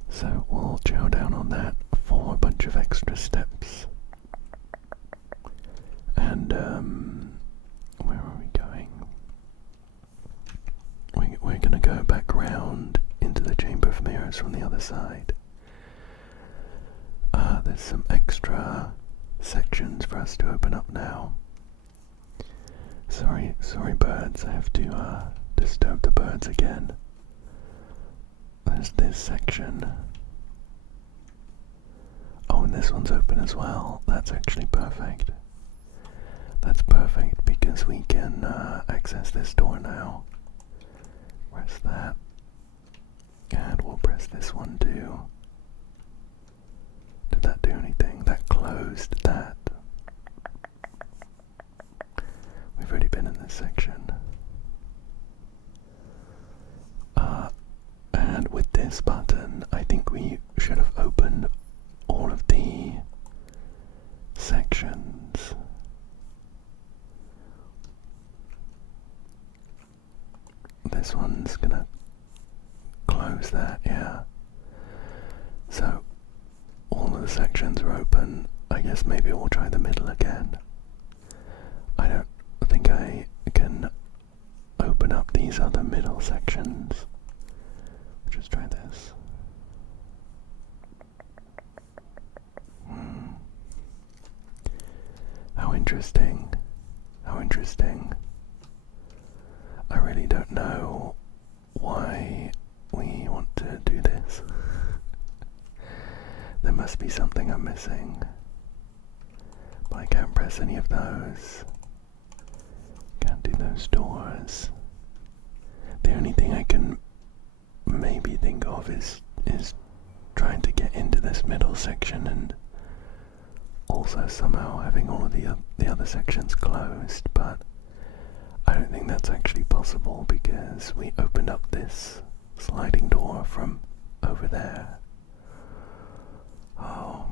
So we'll chow down on that for a bunch of extra steps. And, where are we going? We're gonna go back round into the Chamber of Mirrors from the other side. There's some extra sections for us to open up now. Sorry birds, I have to disturb the birds again. There's this section. Oh, and this one's open as well. That's actually perfect. That's perfect because we can access this door now. Press that. And we'll press this one too. Did that do anything? That closed that. We've already been in this section. And with this button, I think we should have opened all of the sections. This one's gonna close that, yeah. So, all of the sections are open. I guess maybe we'll try the middle again. I don't think I can open up these other middle sections. Just try this. How interesting. How interesting. I really don't know why we want to do this. There must be something I'm missing. But I can't press any of those. Can't do those doors. The only thing I can maybe think of is trying to get into this middle section and also somehow having all of the other sections closed, but I don't think that's actually possible because we opened up this sliding door from over there. Oh.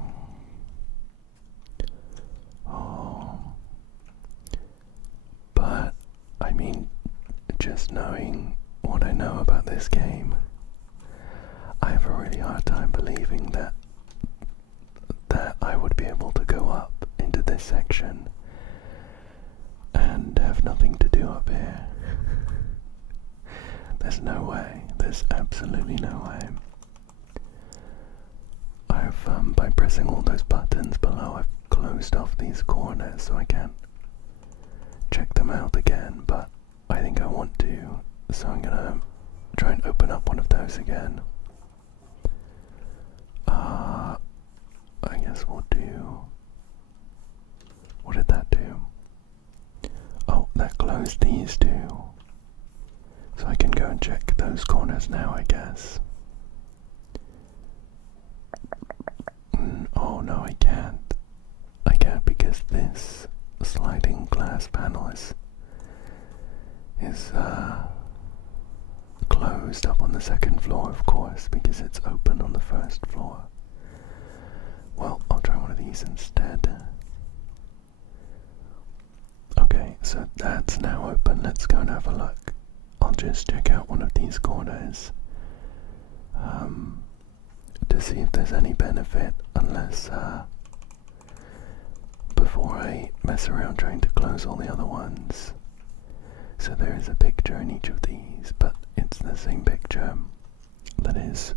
But, I mean, just knowing what I know about this game, I have a really hard time believing that I would be able to go up into this section and have nothing to do up here. There's no way. There's absolutely no way. By pressing all those buttons below, I've closed off these corners so I can't check them out again, but I think I want to, so I'm gonna try and open up one of those again. I guess we'll do... What did that do? Oh, that closed these two. So I can go and check those corners now, I guess. Oh no, I can't. I can't because this sliding glass panel is closed up on the second floor, of course, because it's open on the first floor. Well, I'll try one of these instead. Okay, so that's now open. Let's go and have a look. I'll just check out one of these corners to see if there's any benefit, unless before I mess around trying to close all the other ones. So there is a picture in each of these, but it's the same picture that is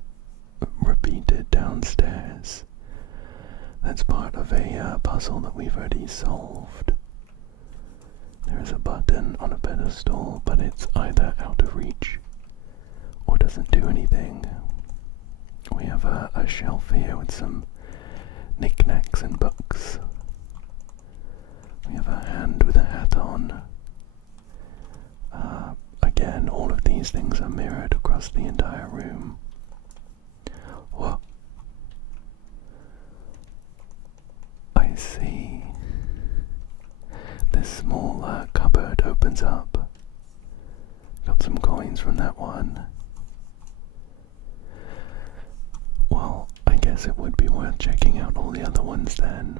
repeated downstairs. That's part of a puzzle that we've already solved. There is a button on a pedestal, but it's either out of reach or doesn't do anything. We have a shelf here with some knickknacks and books. We have a hand with a hat on. Again, all of these things are mirrored across the entire room. Whoa. I see. This small cupboard opens up. Got some coins from that one. Well, I guess it would be worth checking out all the other ones then.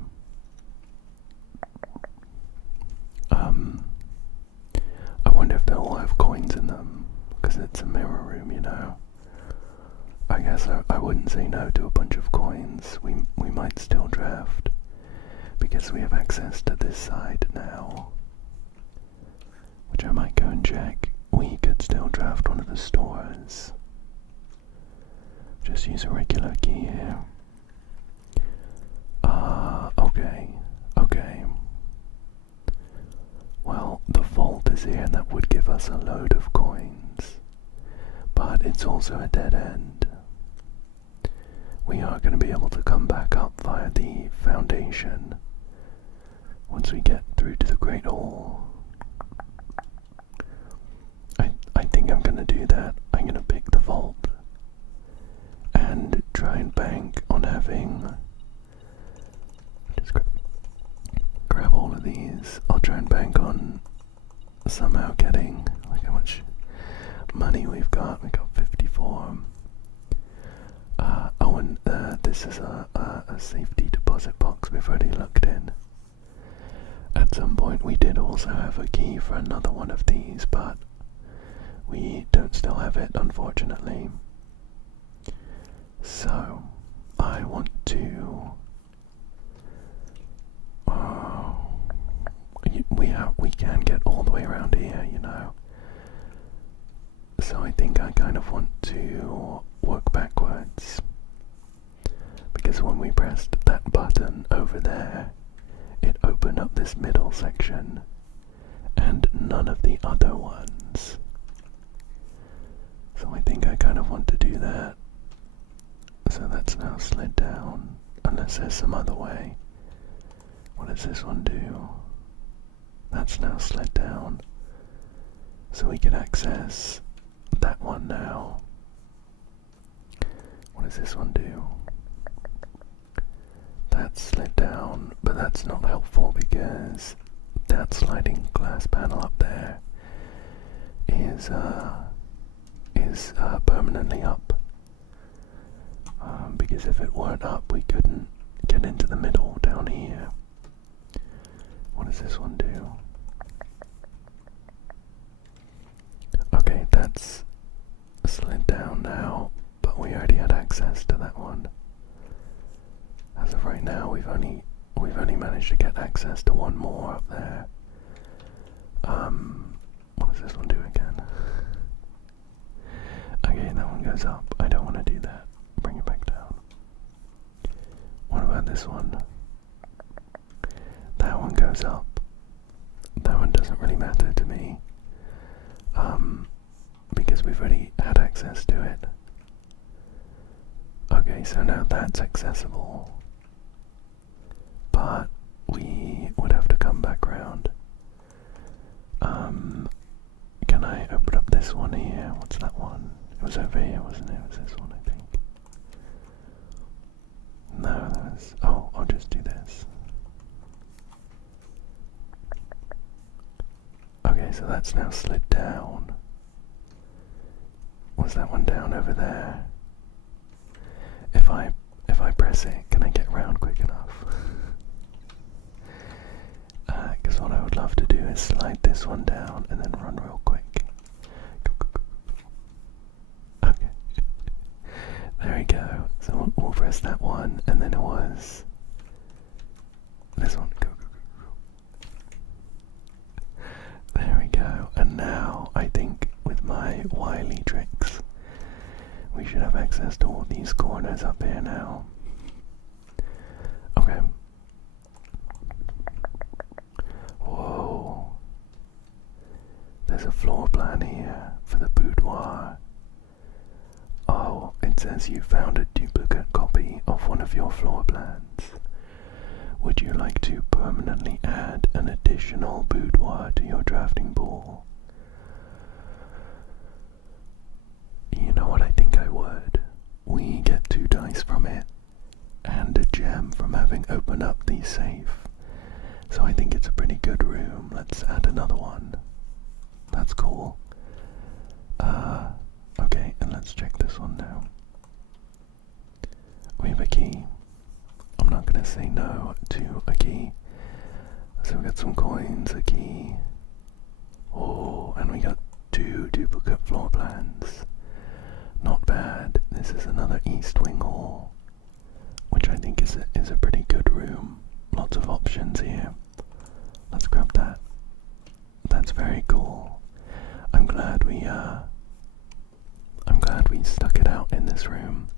I wonder if they'll all have coins in them, because it's a mirror room, you know. I guess I wouldn't say no to a bunch of coins. We might still draft, because we have access to this side now. Which I might go and check. We could still draft one of the stores. Just use a regular key here. Okay. Well, the vault is here and that would give us a load of coins. But it's also a dead end. We are going to be able to come back up via the foundation once we get through to the Great Hall. I think I'm going to do that. I'm going to pick the vault and try and bank on having, just grab all of these. I'll try and bank on somehow getting, like, how much money we've got. We got 54. And this is a safety deposit box we've already looked in. At some point we did also have a key for another one of these, but we don't still have it, unfortunately. So, I want to... we can get all the way around here, you know. So I think I kind of want to work backwards. Because when we pressed that button over there, it opened up this middle section, and none of the other ones. So I think I kind of want to do that. So that's now slid down, unless there's some other way. What does this one do? That's now slid down. So we can access that one now. What does this one do? That's slid down, but that's not helpful because that sliding glass panel up there is permanently up. Because if it weren't up, we couldn't get into the middle down here. What does this one do? Okay, that's slid down now, but we already had access to that one. As of right now, we've only managed to get access to one more up there. What does this one do again? Okay, that one goes up. I don't want to do that. Bring it back down. What about this one? That one goes up. That one doesn't really matter to me. Because we've already had access to it. Okay, so now that's accessible. But we would have to come back round. Can I open up this one here? What's that one? It was over here, wasn't it? It was this one, I think. No, that was... Oh, I'll just do this. Okay, so that's now slid down. Was that one down over there? If I press it, can I get round quick enough? Because what I would love to do is slide this one down and then run real quick. Okay. There we go. So we'll press that one, and then it was this one. should have access to all these corners up here now. Okay. Whoa. There's a floor plan here for the boudoir. Oh, it says you found a duplicate copy of one of your floor plans. Would you like to permanently add an additional boudoir to your drafting pool? You know what, I think I would. We get 2 dice from it, and a gem from having opened up the safe. So I think it's a pretty good room. Let's add another one. That's cool. Okay, and let's check this one now. We have a key. I'm not gonna say no to a key. So we got some coins, a key. Oh, and we got 2 duplicate floor plans. Not bad. This is another East Wing Hall, which I think is a pretty good room. Lots of options here. Let's grab that. That's very cool. I'm glad we stuck it out in this room.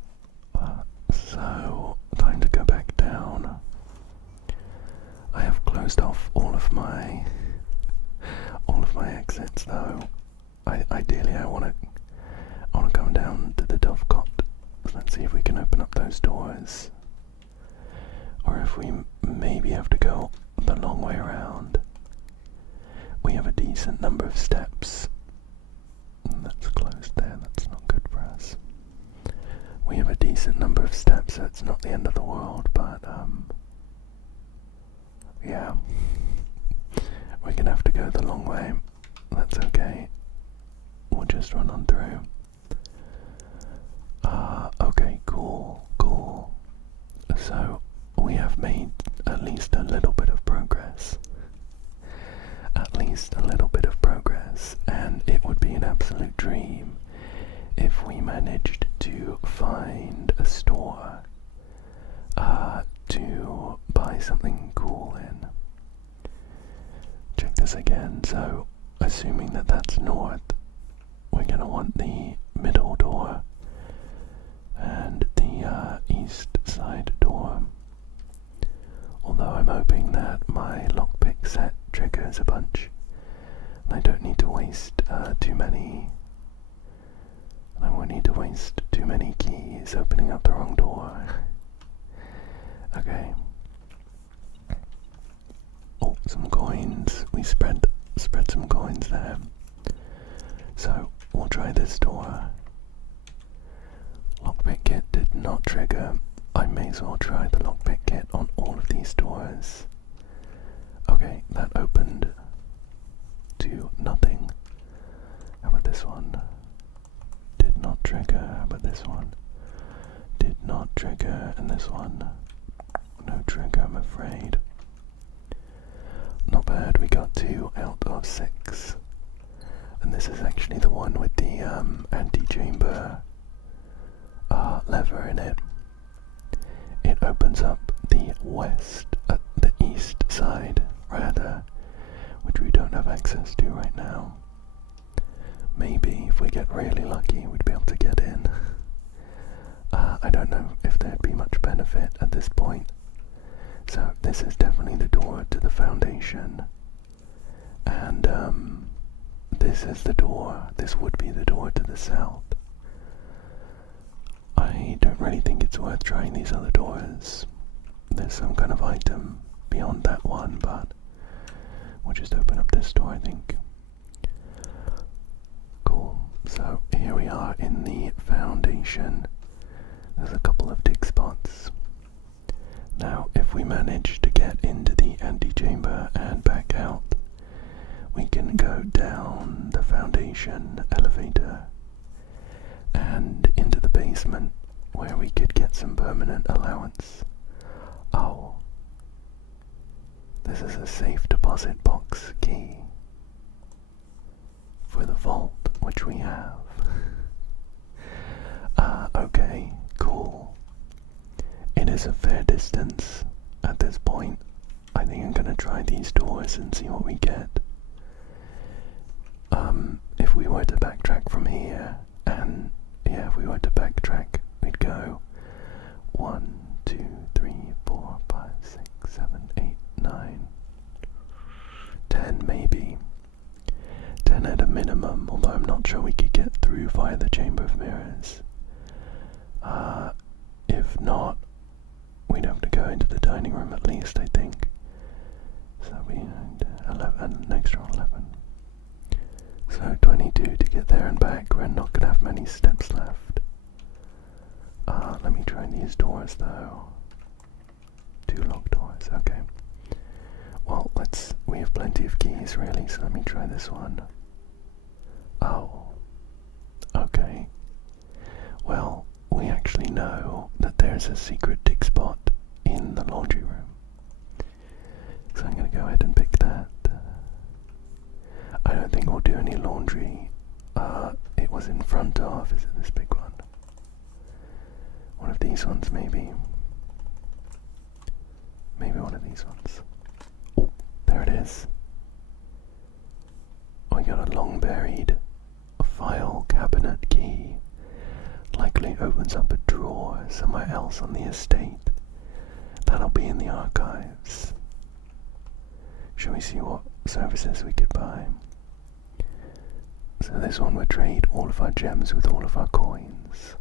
So time to go back down. I have closed off all of my exits though. Ideally I want to come down to the Dovecot. Let's see if we can open up those doors, or if we maybe have to go the long way around. We have a decent number of steps. That's closed there, that's not good for us. We have a decent number of steps, so it's not the end of the world, but yeah. We're gonna have to go the long way. That's okay. We'll just run on through. Okay, cool. So, we have made at least a little bit of progress. And it would be an absolute dream if we managed to find a store to buy something cool in. Check this again. So, assuming that that's north, we're going to want the middle door and the east side door. Although I'm hoping that my lockpick set triggers a bunch, and I don't need to waste too many. I won't need to waste too many keys opening up the wrong door. Okay. Oh, some coins. We spread some coins there. So we'll try this door. Lockpick kit did not trigger. I may as well try the lockpick kit on all of these doors. Okay, that opened to nothing. How about this one? Did not trigger. How about this one? Did not trigger. And this one? No trigger, I'm afraid. Not bad, we got 2 out of 6. And this is actually the one with the anti-chamber lever in it. It opens up the the east side, rather, which we don't have access to right now. Maybe if we get really lucky, we'd be able to get in. I don't know if there'd be much benefit at this point. So this is definitely the door to the foundation, and this is the door. This would be the door to the south. I don't really think it's worth trying these other doors. There's some kind of item beyond that one, but we'll just open up this door, I think. Cool. So here we are in the foundation. There's a couple of dig spots. Now, if we manage to get into the antechamber and back out, we can go down the foundation elevator and into the basement, where we could get some permanent allowance. Oh, this is a safe deposit box key for the vault, which we have. Okay, cool. It is a fair distance at this point. I think I'm gonna try these doors and see what we get. If we were to backtrack from here, and yeah, if we were to backtrack not sure we could get through via the Chamber of Mirrors. If not, we'd have to go into the dining room at least, I think. So we need 11, an extra 11. So 22 to get there and back. We're not going to have many steps left. Let me try these doors though. 2 locked doors, okay. Well, we have plenty of keys really, so let me try this one. Oh, okay. Well, we actually know that there's a secret dig spot in the laundry room. So I'm going to go ahead and pick that. I don't think we'll do any laundry. It was in front of, is it this big one? One of these ones maybe. Maybe one of these ones. Oh, there it is. We got a long buried file cabinet key. Likely opens up a drawer somewhere else on the estate. That'll be in the archives. Shall we see what services we could buy? So this one would trade all of our gems with all of our coins.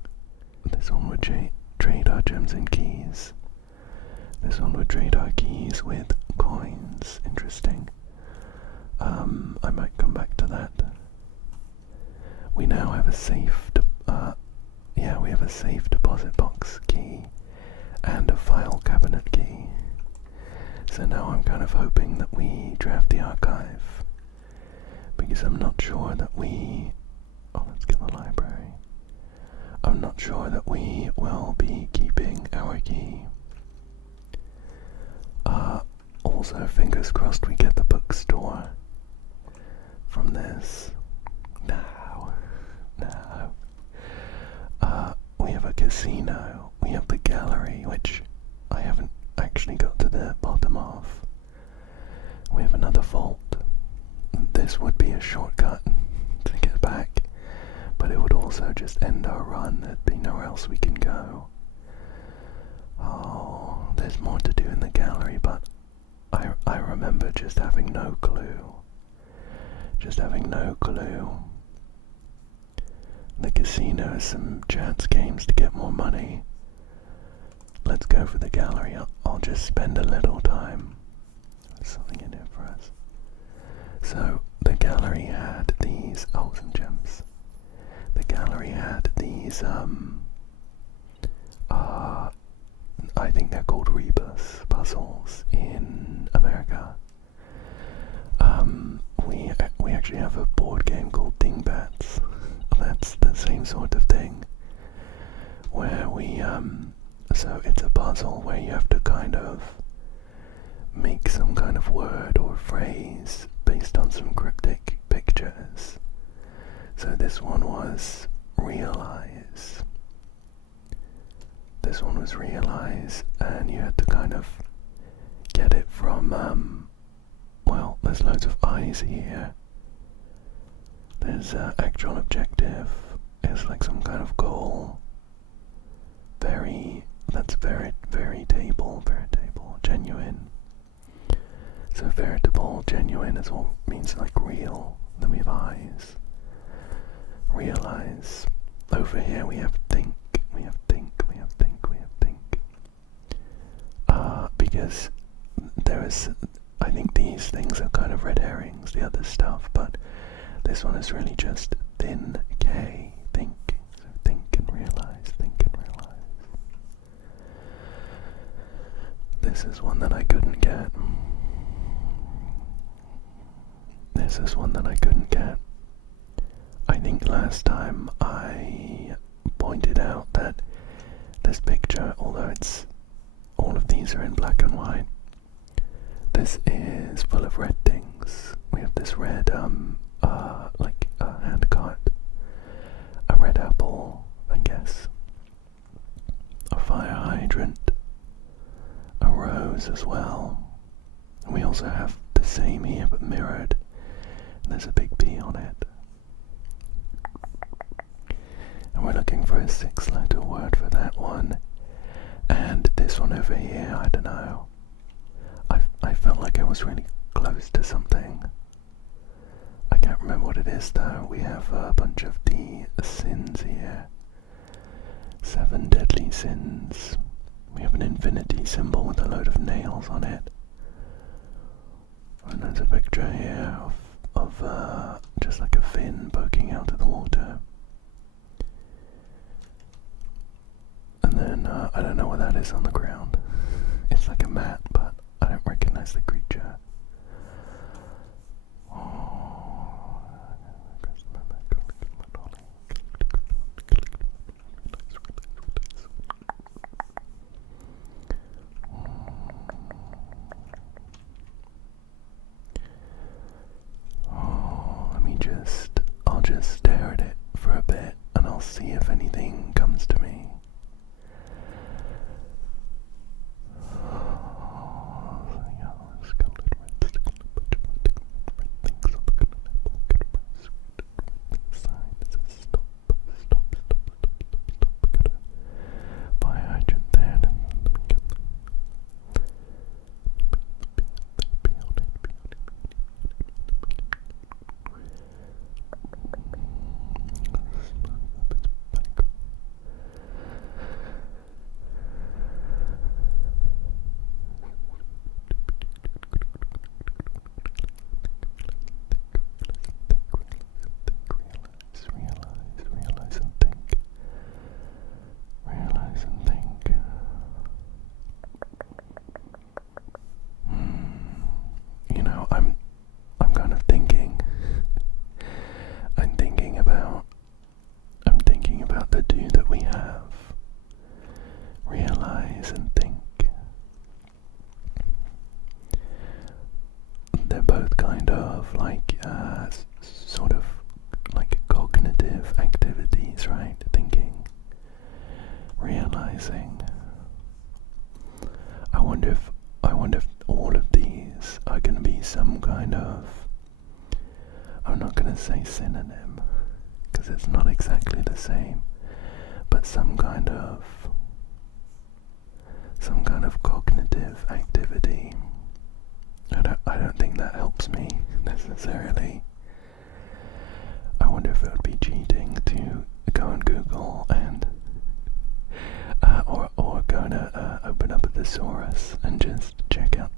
This one would trade our gems and keys. This one would trade our keys with coins. Interesting. I might come back to that. We now have a safe we have a safe deposit box key and a file cabinet key. So now I'm kind of hoping that we draft the archive, because I'm not sure that we... Oh, let's get the library. I'm not sure that we will be keeping our key. Also, fingers crossed we get the bookstore from this. No. We have a casino. We have the gallery, which I haven't actually got to the bottom of. We have another vault. This would be a shortcut to get back, but it would also just end our run. There'd be nowhere else we can go. Oh, there's more to do in the gallery, but I remember just having no clue. The casino has some chance games to get more money. Let's go for the gallery. I'll just spend a little time. There's something in here for us. So, the gallery had these... Oh, some gems. The gallery had these, I think they're called rebus puzzles in America. We actually have a board game called Dingbats. That's the same sort of thing, where we, so it's a puzzle where you have to kind of make some kind of word or phrase based on some cryptic pictures. So this one was realize. And you had to kind of get it from, well, there's loads of eyes here. There's actual objective. It's like some kind of goal. That's veritable, genuine. So veritable, genuine is what means like real. Then we have eyes. Realize. Over here we have think. Because I think these things are kind of red herrings, the other stuff, but this one is really just thin K, think. So think and realize. This is one that I couldn't get. I think last time I pointed out that this picture, although all of these are in black and white, this is full of red things. We have this red, like a hand cart, a red apple, I guess, a fire hydrant, a rose as well. And we also have the same here but mirrored. There's a big P on it. And we're looking for a 6-letter word for that one. And this one over here, I don't know. I felt like I was really close to something. I can't remember what it is though. We have a bunch of the sins here. 7 deadly sins. We have an infinity symbol with a load of nails on it. And there's a picture here of just like a fin poking out of the water. And then I don't know what that is on the ground. It's like a mat, but I don't recognize the creature. I'll just stare at it for a bit and I'll see if anything comes to me. Sort of like cognitive activities, right? Thinking, realizing. I wonder if all of these are going to be some kind of, I'm not going to say synonym because it's not exactly the same, but some kind of cognitive activity. I don't think that helps me necessarily. I wonder if it would be cheating to go on Google and or go and open up a thesaurus and just check out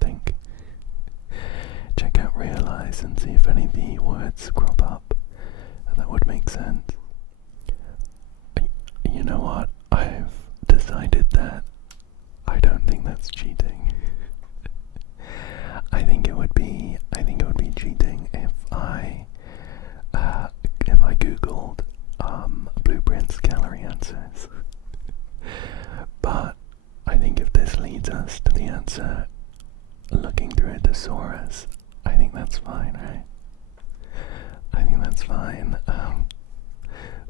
realize and see if any of the words crop up. That would make sense. You know what? I've decided that I don't think that's cheating. I think it would be cheating if I googled blueprints calorie answers. But I think if this leads us to the answer looking through a thesaurus, I think that's fine, right? I think that's fine.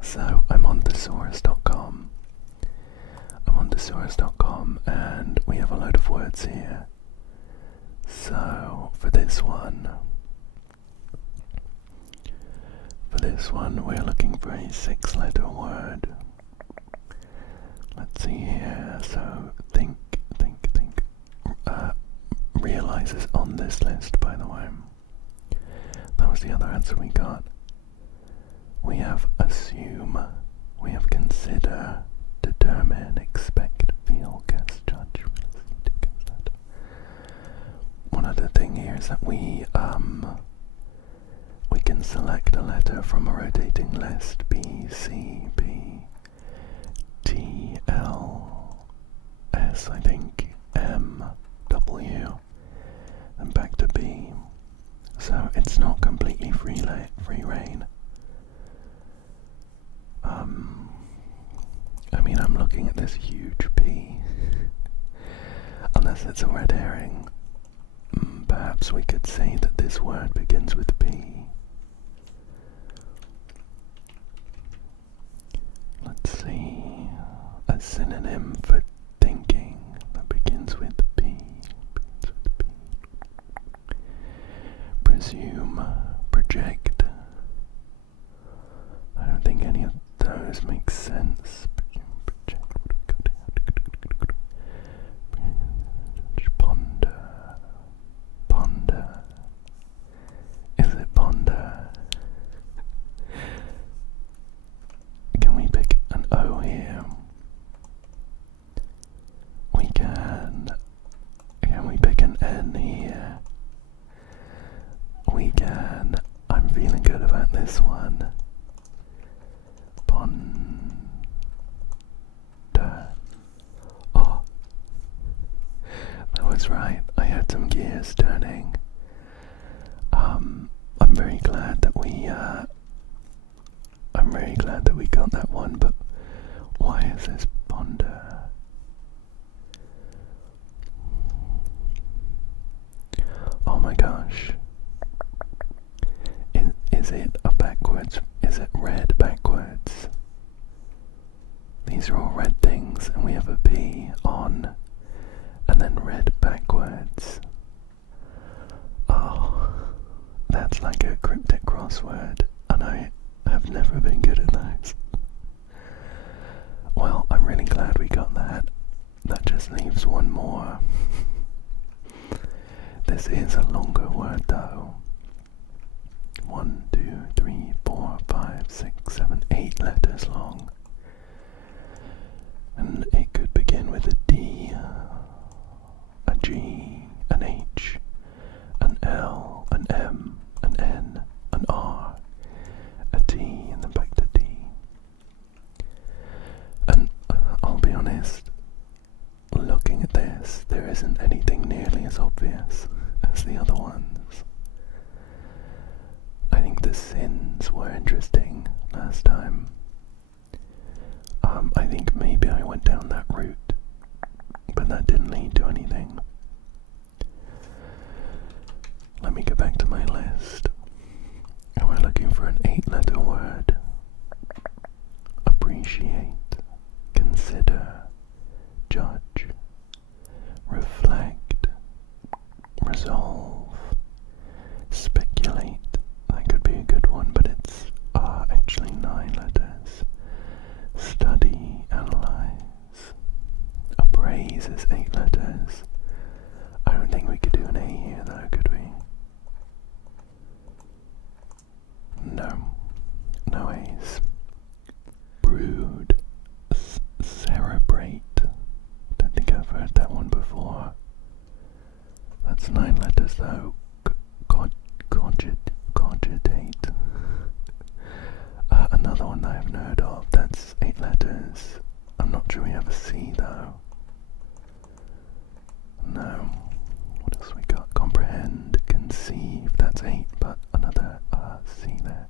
So I'm on thesaurus.com. And we have a load of words here. So for this one we're looking for a 6-letter word. Let's see here. So think. Realize is on this list, by the way. That was the other answer we got. We have assume, we have consider, determine, expect, feel, guess, judge, consider. One other thing here is that we can select a letter from a rotating list: B, C, B, T, L, S, I think, M, W, and back to B. So it's not completely free reign. I mean, I'm looking at this huge P. Unless it's a red herring, perhaps we could say that this word begins with P. Let's see, a synonym for thinking that begins with P. Presume, project. I don't think any of those make sense. Ponder. Is it ponder? this one? Ponder. Oh, that was right. I had some gears turning. I'm very glad that we got that one, but why is this ponder? Oh my gosh. Is it a backwards? Is it red backwards? These are all red things, and we have a P on, and then red backwards. Oh, that's like a cryptic crossword, and I have never been good at those. Well, I'm really glad we got that. That just leaves one more. This is a longer word though. 1, 2, 3, 4, 5, 6, 7, 8 letters long. And it could begin with a D, a G, an H, an L, an M, an N, an R, a T, and then back to D. And I'll be honest, looking at this, there isn't anything nearly as obvious as the other ones. I think the sins were interesting last time. I think maybe I went down that route, but that didn't lead to anything. Let me go back to my list. And we're looking for an 8-letter word. Appreciate, consider, judge, reflect, resolve, speculate. That could be a good one, but it's actually 9 letters. Study, analyze. Appraise is 8 letters. I don't think we could do an A here though, could we? No. No A's. Brood. Cerebrate. Don't think I've heard that one before. That's 9 letters though. Cogitate. Another one that I haven't heard of. That's 8 letters. I'm not sure we have a C though. No. What else we got? Comprehend, conceive. That's 8, but another C there.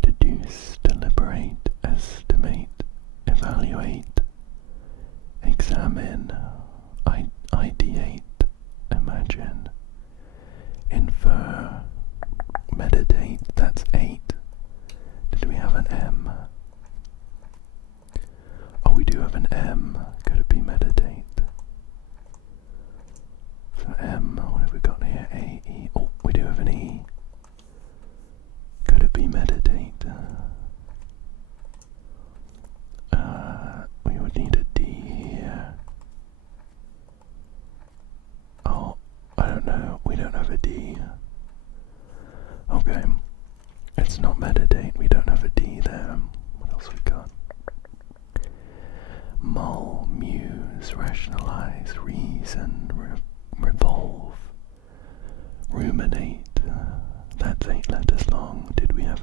Deduce, deliberate, estimate, evaluate, examine, ideate, imagine, infer, meditate. That's 8. Did we have an M? Oh, we do have an M. Could it be meditate? So M, what have we got here? A, E. Oh, we do have an E. Could it be meditate? We would need a D here. Oh, I don't know. We don't have a D. Okay. It's not meditate. We don't have a D there. What else we got? Mull, muse, rationalize, reason, revolve, ruminate. That's 8 letters long. Did we have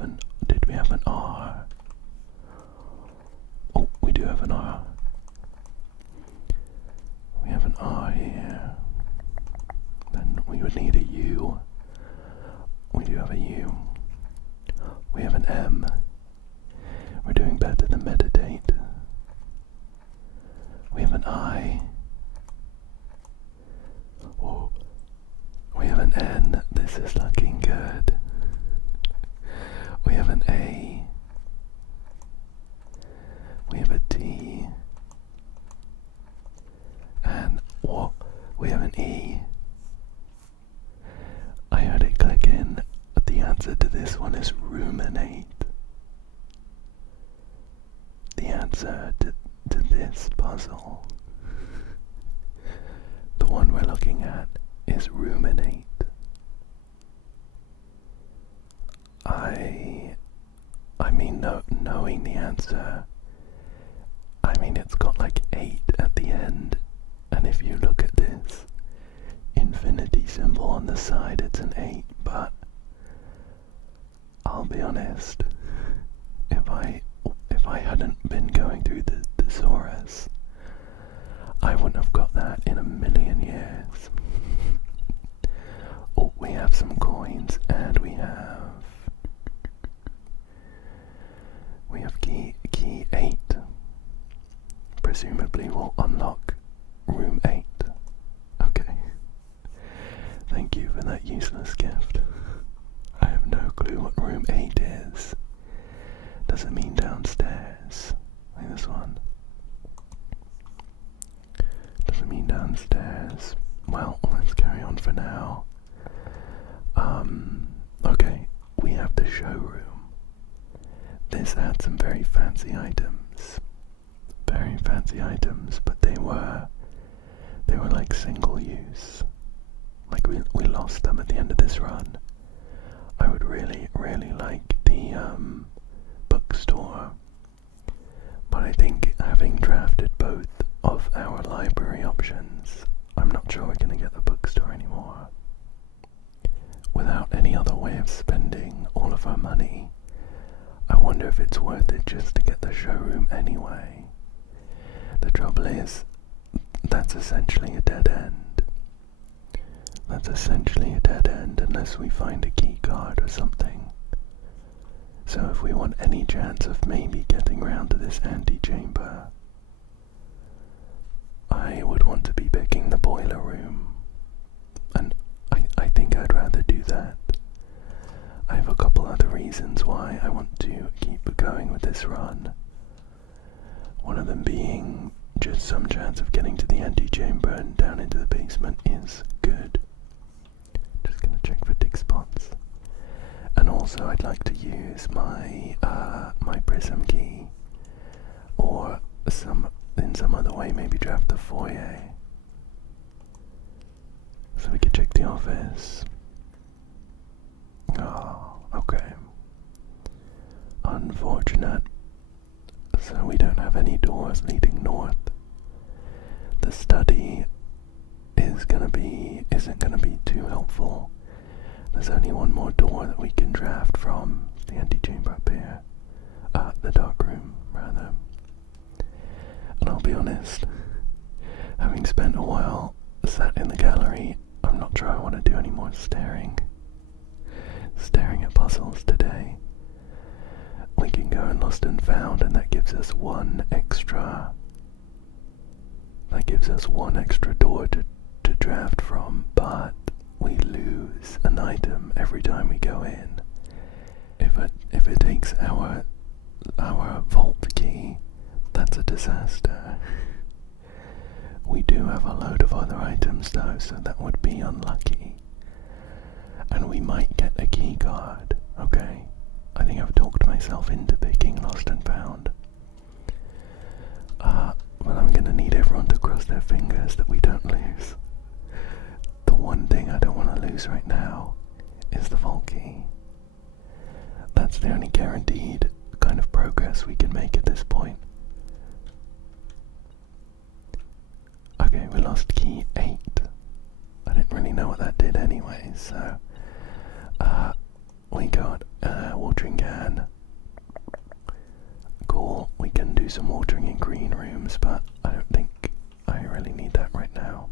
an R? Oh, we do have an R. We have an R here. Then we would need a U. We do have a U. We have an M. We're doing better than meditate. We have an I. Oh, we have an N. This is looking good. We have an A. We have a T. And what? We have an E. I heard it click in. The answer to this one is ruminate. The answer to this puzzle, the one we're looking at, is ruminate. I mean, knowing the answer, I mean, it's got like 8 at the end, and if you look at this infinity symbol on the side, it's an 8, but I'll be honest. If I hadn't been going through the thesaurus, I wouldn't have got that in a million years. Oh, we have some coins, and we have key 8. Presumably we'll unlock room 8. Okay. Thank you for that useless gift. I have no clue what room 8 is. Does it mean downstairs? Like this one. Does it mean downstairs? Well, let's carry on for now. Okay, we have the showroom. This had some very fancy items. Very fancy items, but they were like single use. Like we lost them at the end of this run. I would really like the bookstore, but I think having drafted both of our library options, I'm not sure we're going to get the bookstore anymore. Without any other way of spending all of our money, I wonder if it's worth it just to get the showroom anyway. The trouble is, that's essentially a dead end. That's essentially a dead end unless we find a key card or something. So if we want any chance of maybe getting round to this antechamber, I would want to be picking the boiler room. And I think I'd rather do that. I have a couple other reasons why I want to keep going with this run. One of them being just some chance of getting to the antechamber and down into the basement is good. Just gonna check for dig spots. And also I'd like to use my my prism key, or in some other way maybe draft the foyer. So we could check the office. Oh, okay. Unfortunate. So we don't have any doors leading north. The study isn't gonna be too helpful. There's only one more door that we can draft from, the antechamber up here. The dark room, rather. And I'll be honest, having spent a while sat in the gallery, I'm not sure I want to do any more staring at puzzles today. We can go in Lost and Found, and that gives us one extra door to draft from, but we lose an item every time we go in. If it takes our vault key, that's a disaster. We do have a load of other items though, so that would be unlucky. And we might get a key card, okay? I think I've talked myself into picking Lost and Found. But I'm gonna need everyone to cross their fingers that we don't lose. The one thing I don't want to lose right now is the vault key. That's the only guaranteed kind of progress we can make at this point. Okay, we lost key 8. I didn't really know what that did anyway, so we got a watering can. Cool, we can do some watering in green rooms, but I don't think I really need that right now.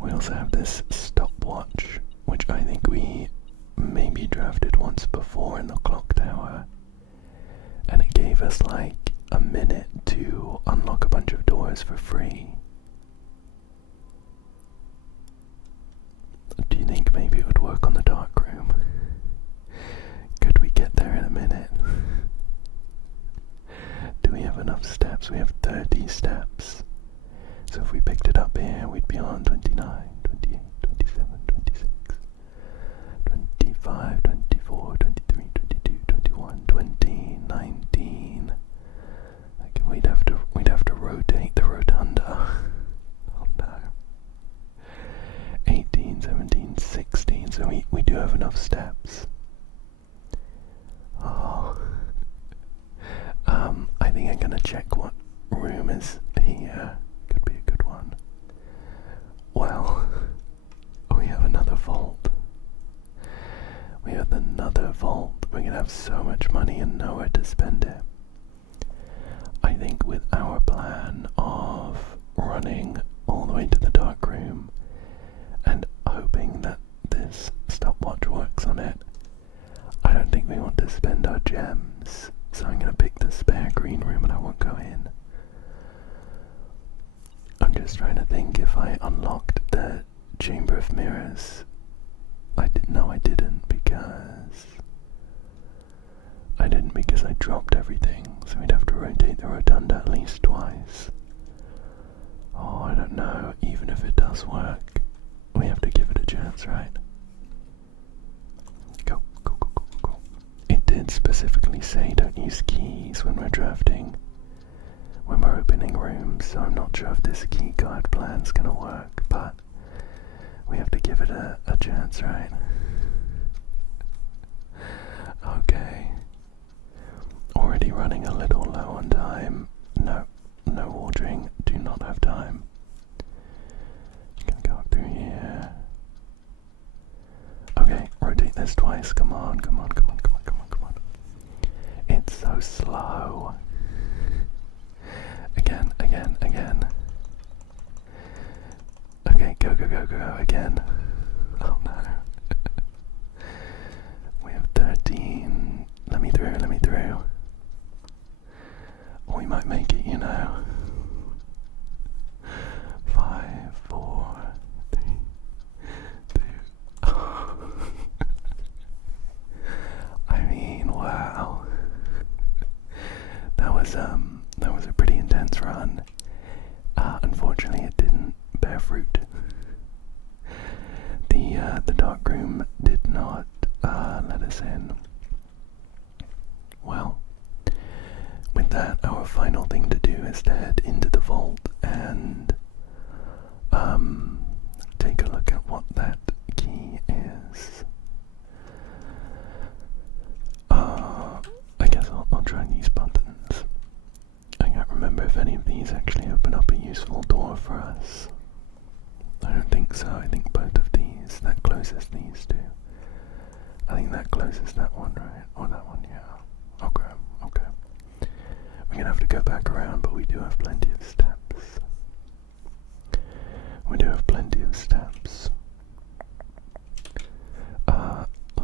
We also have this stopwatch, which I think we maybe drafted once before in the clock tower, and it gave us like a minute to unlock a bunch of doors for free. Do you think maybe it would work on the dark room? Could we get there in a minute? Do we have enough steps? We have 30 steps. So if we picked it up here, we'd be on 29, 28, 27, 26, 25, 24, 23, 22, 21, 20, 19. Like we'd have to rotate the rotunda. Oh no. 18, 17, 16. So we do have enough steps. Oh. I think I'm gonna check what room is here. Could be a good one. Well, we have another vault. We have another another vault, we're gonna have so much money and nowhere to spend it. I think with our plan of running all the way to the dark room and hoping that this stopwatch works on it, I don't think we want to spend our gems, so I'm gonna pick the spare green room and I won't go in. I'm just trying to think if I unlocked the Chamber of Mirrors. I didn't because I dropped everything, so we'd have to rotate the rotunda at least twice. Oh, I don't know, even if it does work, we have to give it a chance, right? Go. It did specifically say don't use keys when we're drafting, when we're opening rooms, so I'm not sure if this key card plan's gonna work, but we have to give it a chance, right? Okay. Already running a little low on time. No watering, do not have time. Gonna go up through here. Okay, rotate this twice, come on. It's so slow. Again. Okay, go again. Oh no. We have 13. Let me through. We might make it, you know. 5, 4, 3, 2. I mean, wow. That was a pretty intense run. Unfortunately, it didn't bear fruit. The dark room did not let us in. Well, with that, our final thing to do is to head into the vault and take a look at what that key is. I guess I'll try these buttons. I can't remember if any of these actually open up a useful door for us. I don't think so. I think both of these, that closes these two. I think that closes that one, right? Or that one, yeah. Okay. We're gonna have to go back around, but we do have plenty of steps.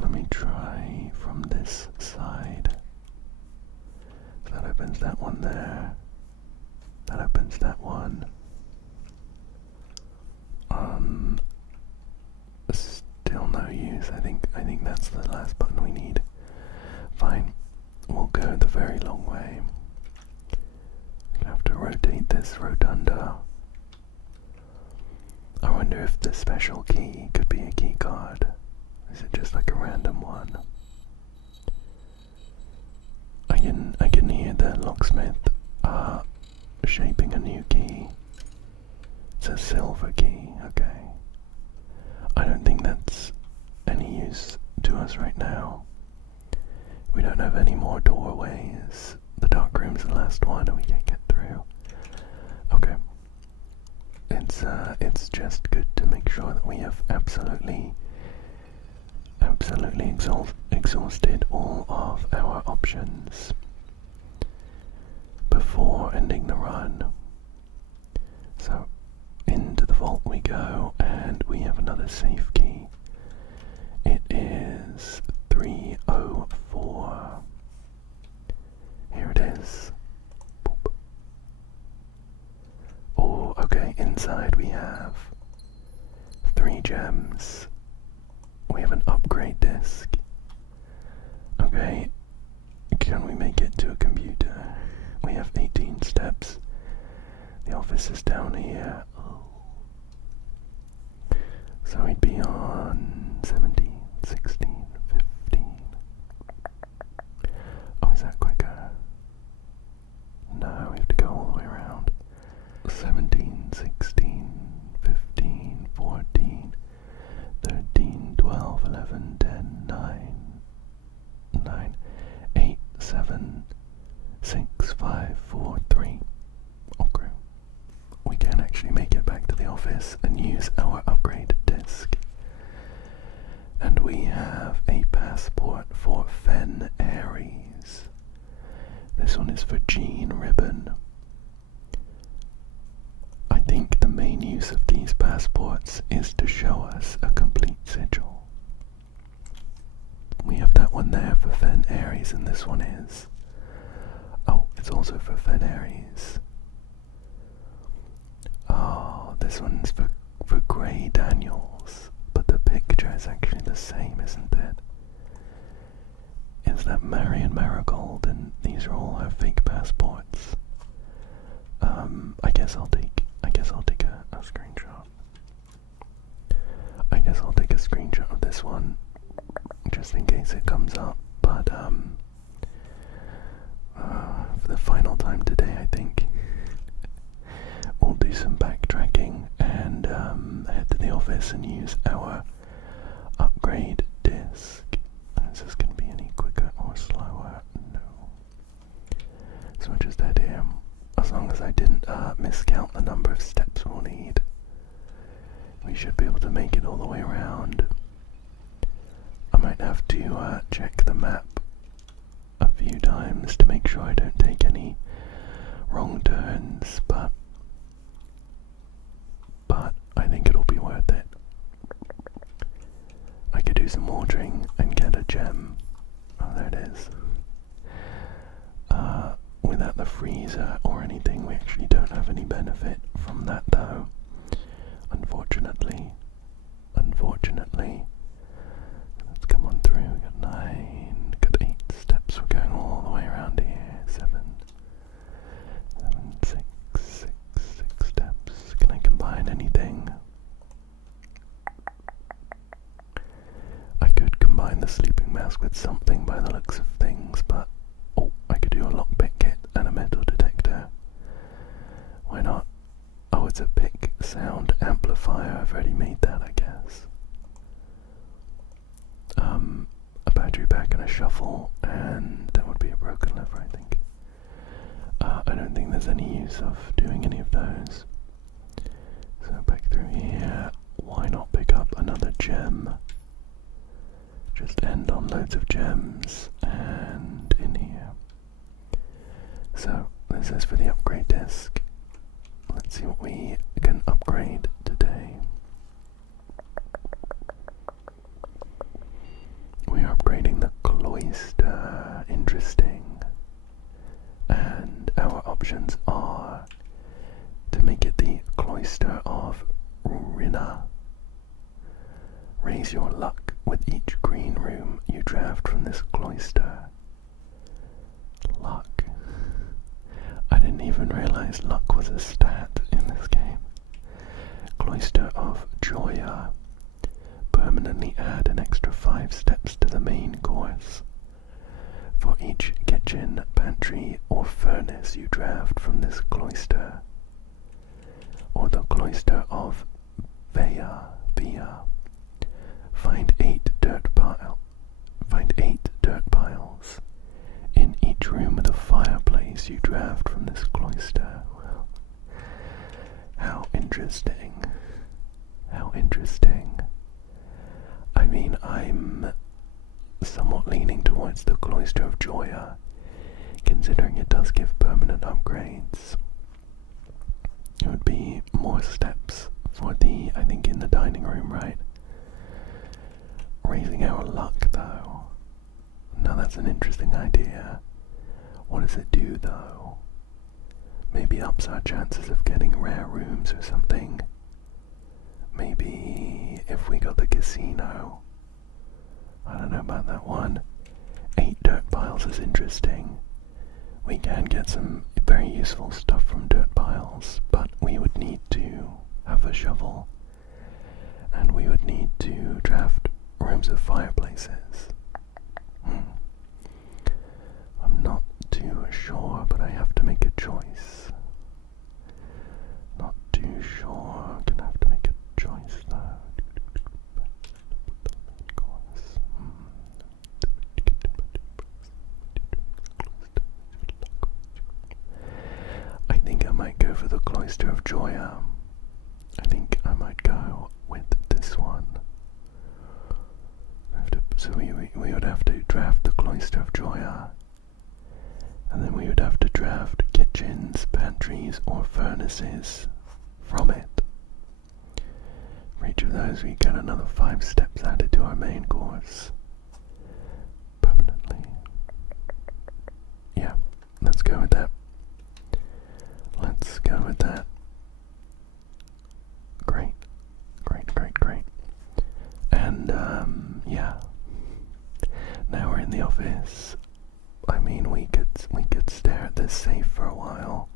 Let me try from this side. So that opens that one there. That opens that one. Still no use. I think that's the last button we need. Fine. We'll go the very long way. I'm gonna have to rotate this rotunda. I wonder if the special key could be a key card. Is it just like a random one? I can hear the locksmith shaping a new key. It's a silver key, okay. I don't think that's any use to us right now. We don't have any more doorways. The dark room's the last one and we can't get through. Okay. It's just good to make sure that we have absolutely exhausted all of our options before ending the run. So into the vault we go, and we have another safe key. It is 304. Here it is. Boop. Oh, okay, inside we have 3 gems. We have an upgrade disc. Okay, can we make it to a computer? We have 18 steps. The office is down here. Oh. So we'd be on 17, 16, 15. Oh, is that quicker? No, we have to go all the way around. 17, 16, 15, 14, 13, 12, 11, 10, 9, 8, 7, 6, 5, 4, 3. Okay. We can actually make it back to the office and use our upgrade disc. And we have a passport This one is for Jean Ribbon. I think the main use of these passports is to show us a complete sigil. We have that one there for Fen Aries, and this one is... Oh, it's also for Fen Aries. Oh, this one's for Grey Daniels, but the picture is actually the same, isn't it? Is that Marion Marigold, and these are all her fake passports. I guess I'll take a screenshot. I guess I'll take a screenshot of this one, just in case it comes up, but for the final time today, I think we'll do some backtracking and head to the office and use our upgrade disc. Is this going to be any quicker or slower? No. So we'll just head here. As long as I didn't miscount the number of steps we'll need, we should be able to make it all the way around. I might have to check the map a few times to make sure I don't take any wrong turns, but I think it'll be worth it. I could do some watering and get a gem. Oh, there it is. Without the freezer or anything, we actually don't have any benefit from that though. Unfortunately. Let's come on through. We got 9, got 8 steps. We're going all the way around here. 7, 6 steps. Can I combine anything? I could combine the sleeping mask with something by the looks of things, but oh, I could do a lockpick kit and a metal detector. Why not? Oh, it's a pick sound amplifier. I've already made that, I guess. A battery pack and a shuffle, and that would be a broken lever, I think. I don't think there's any use of doing any of those. So back through here, why not pick up another gem? Just end on loads of gems, and in here. So, this is for the upgrade disc. Let's see what we can upgrade today. We are upgrading the cloister. Interesting. And our options are to make it the cloister of Rinna. Raise your luck with each green room you draft from this cloister. Luck. I didn't even realize luck was a stat in this game. Cloister of Joya. Permanently add an extra 5 steps to the main course. For each kitchen, pantry, or furnace you draft from this cloister. Or the cloister of Via. Find 8 dirt piles. In each room with a fireplace you draft from this cloister. Well, how interesting. How interesting. I mean, I'm somewhat leaning towards the Cloister of Joya, considering it does give permanent upgrades. It would be more steps for the, I think, in the dining room, right? Raising our luck, though. Now that's an interesting idea. What does it do, though? Maybe ups our chances of getting rare rooms or something. Maybe if we got the casino. I don't know about that one. 8 dirt piles is interesting. We can get some very useful stuff from dirt piles, but we would need to have a shovel, and we would need to draft rooms with fireplaces. I'm not too sure, but I have to make a choice. Not too sure, gonna have to make a choice though. I think I might go for the Cloister of Joya. I think I might go with this one. So we would have to draft the Cloister of Joya, and then we would have to draft kitchens, pantries, or furnaces from it. For each of those, we get another 5 steps added to our main course permanently. Yeah, let's go with that. Let's go with that. Great. And, yeah. Now we're in the office. I mean, we could stare at this safe for a while,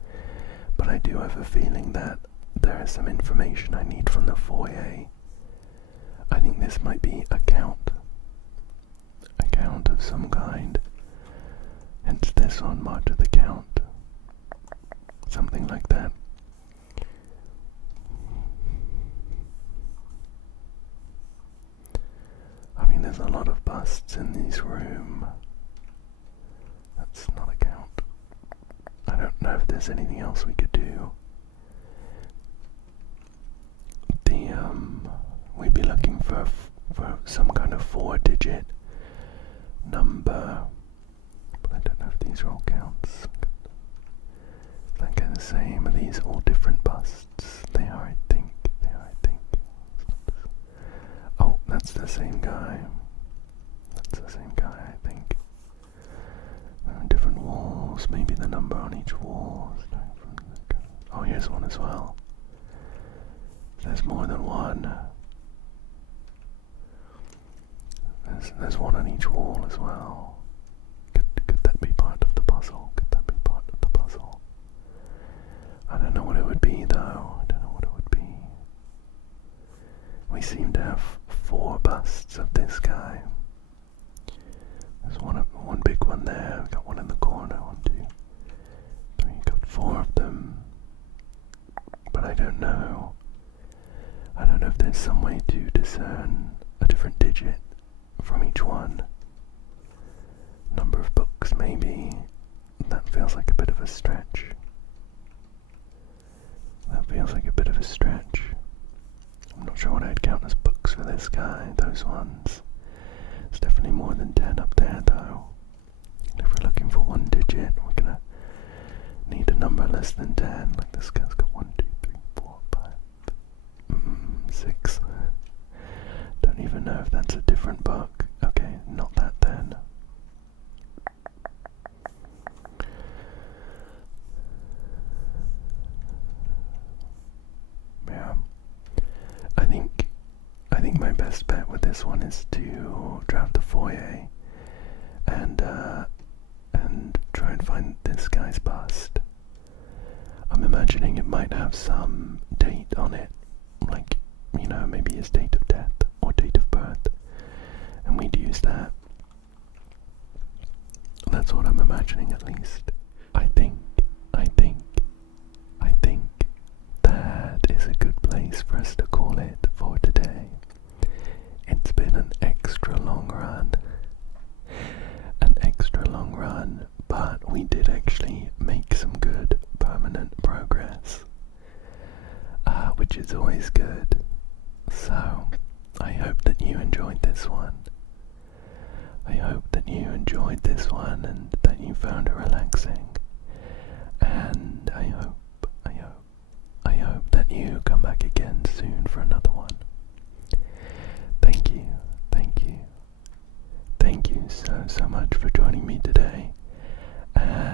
but I do have a feeling that there is some information I need from the foyer. I think this might be a count of some kind. Hence this one, March of the Count. Something like that. I mean, there's a lot of busts in this room. That's not a count. I don't know if there's anything else we could do. We'd be looking for some kind of 4-digit number, but I don't know if these are all counts. Is that kind of the same? Are these all different busts? They are, I think. Oh, that's the same guy. I think. There are different walls. Maybe the number on each wall. Oh, here's one as well. There's more than one. There's one on each wall as well. Could that be part of the puzzle? I don't know what it would be though. We seem to have 4 busts of this guy. There's one big one there. We got one in the corner. 1, 2, 3. Got 4 of them. But I don't know. I don't know if there's some way to discern a different digit from each one. Number of books, maybe. That feels like a bit of a stretch. I'm not sure what I'd count as books for this guy, those ones. It's definitely more than 10 up there, though. If we're looking for 1 digit, we're gonna need a number less than 10. Like this guy's got 1, 2, 3, 4, 5, 6. Don't even know if that's a different book. Okay, not that then. Yeah. I think my best bet with this one is to draft the foyer and try and find this guy's bust. I'm imagining it might have some date on it, like, you know, maybe his date of death or date of birth, and we'd use that. That's what I'm imagining, at least. I think that is a good place for us to call it for today. It's been an extra long run, but we did actually make some good permanent progress, which is always good. So, I hope that you enjoyed this one. And that you found it relaxing. And I hope that you come back again soon for another one. Thank you so much for joining me today. And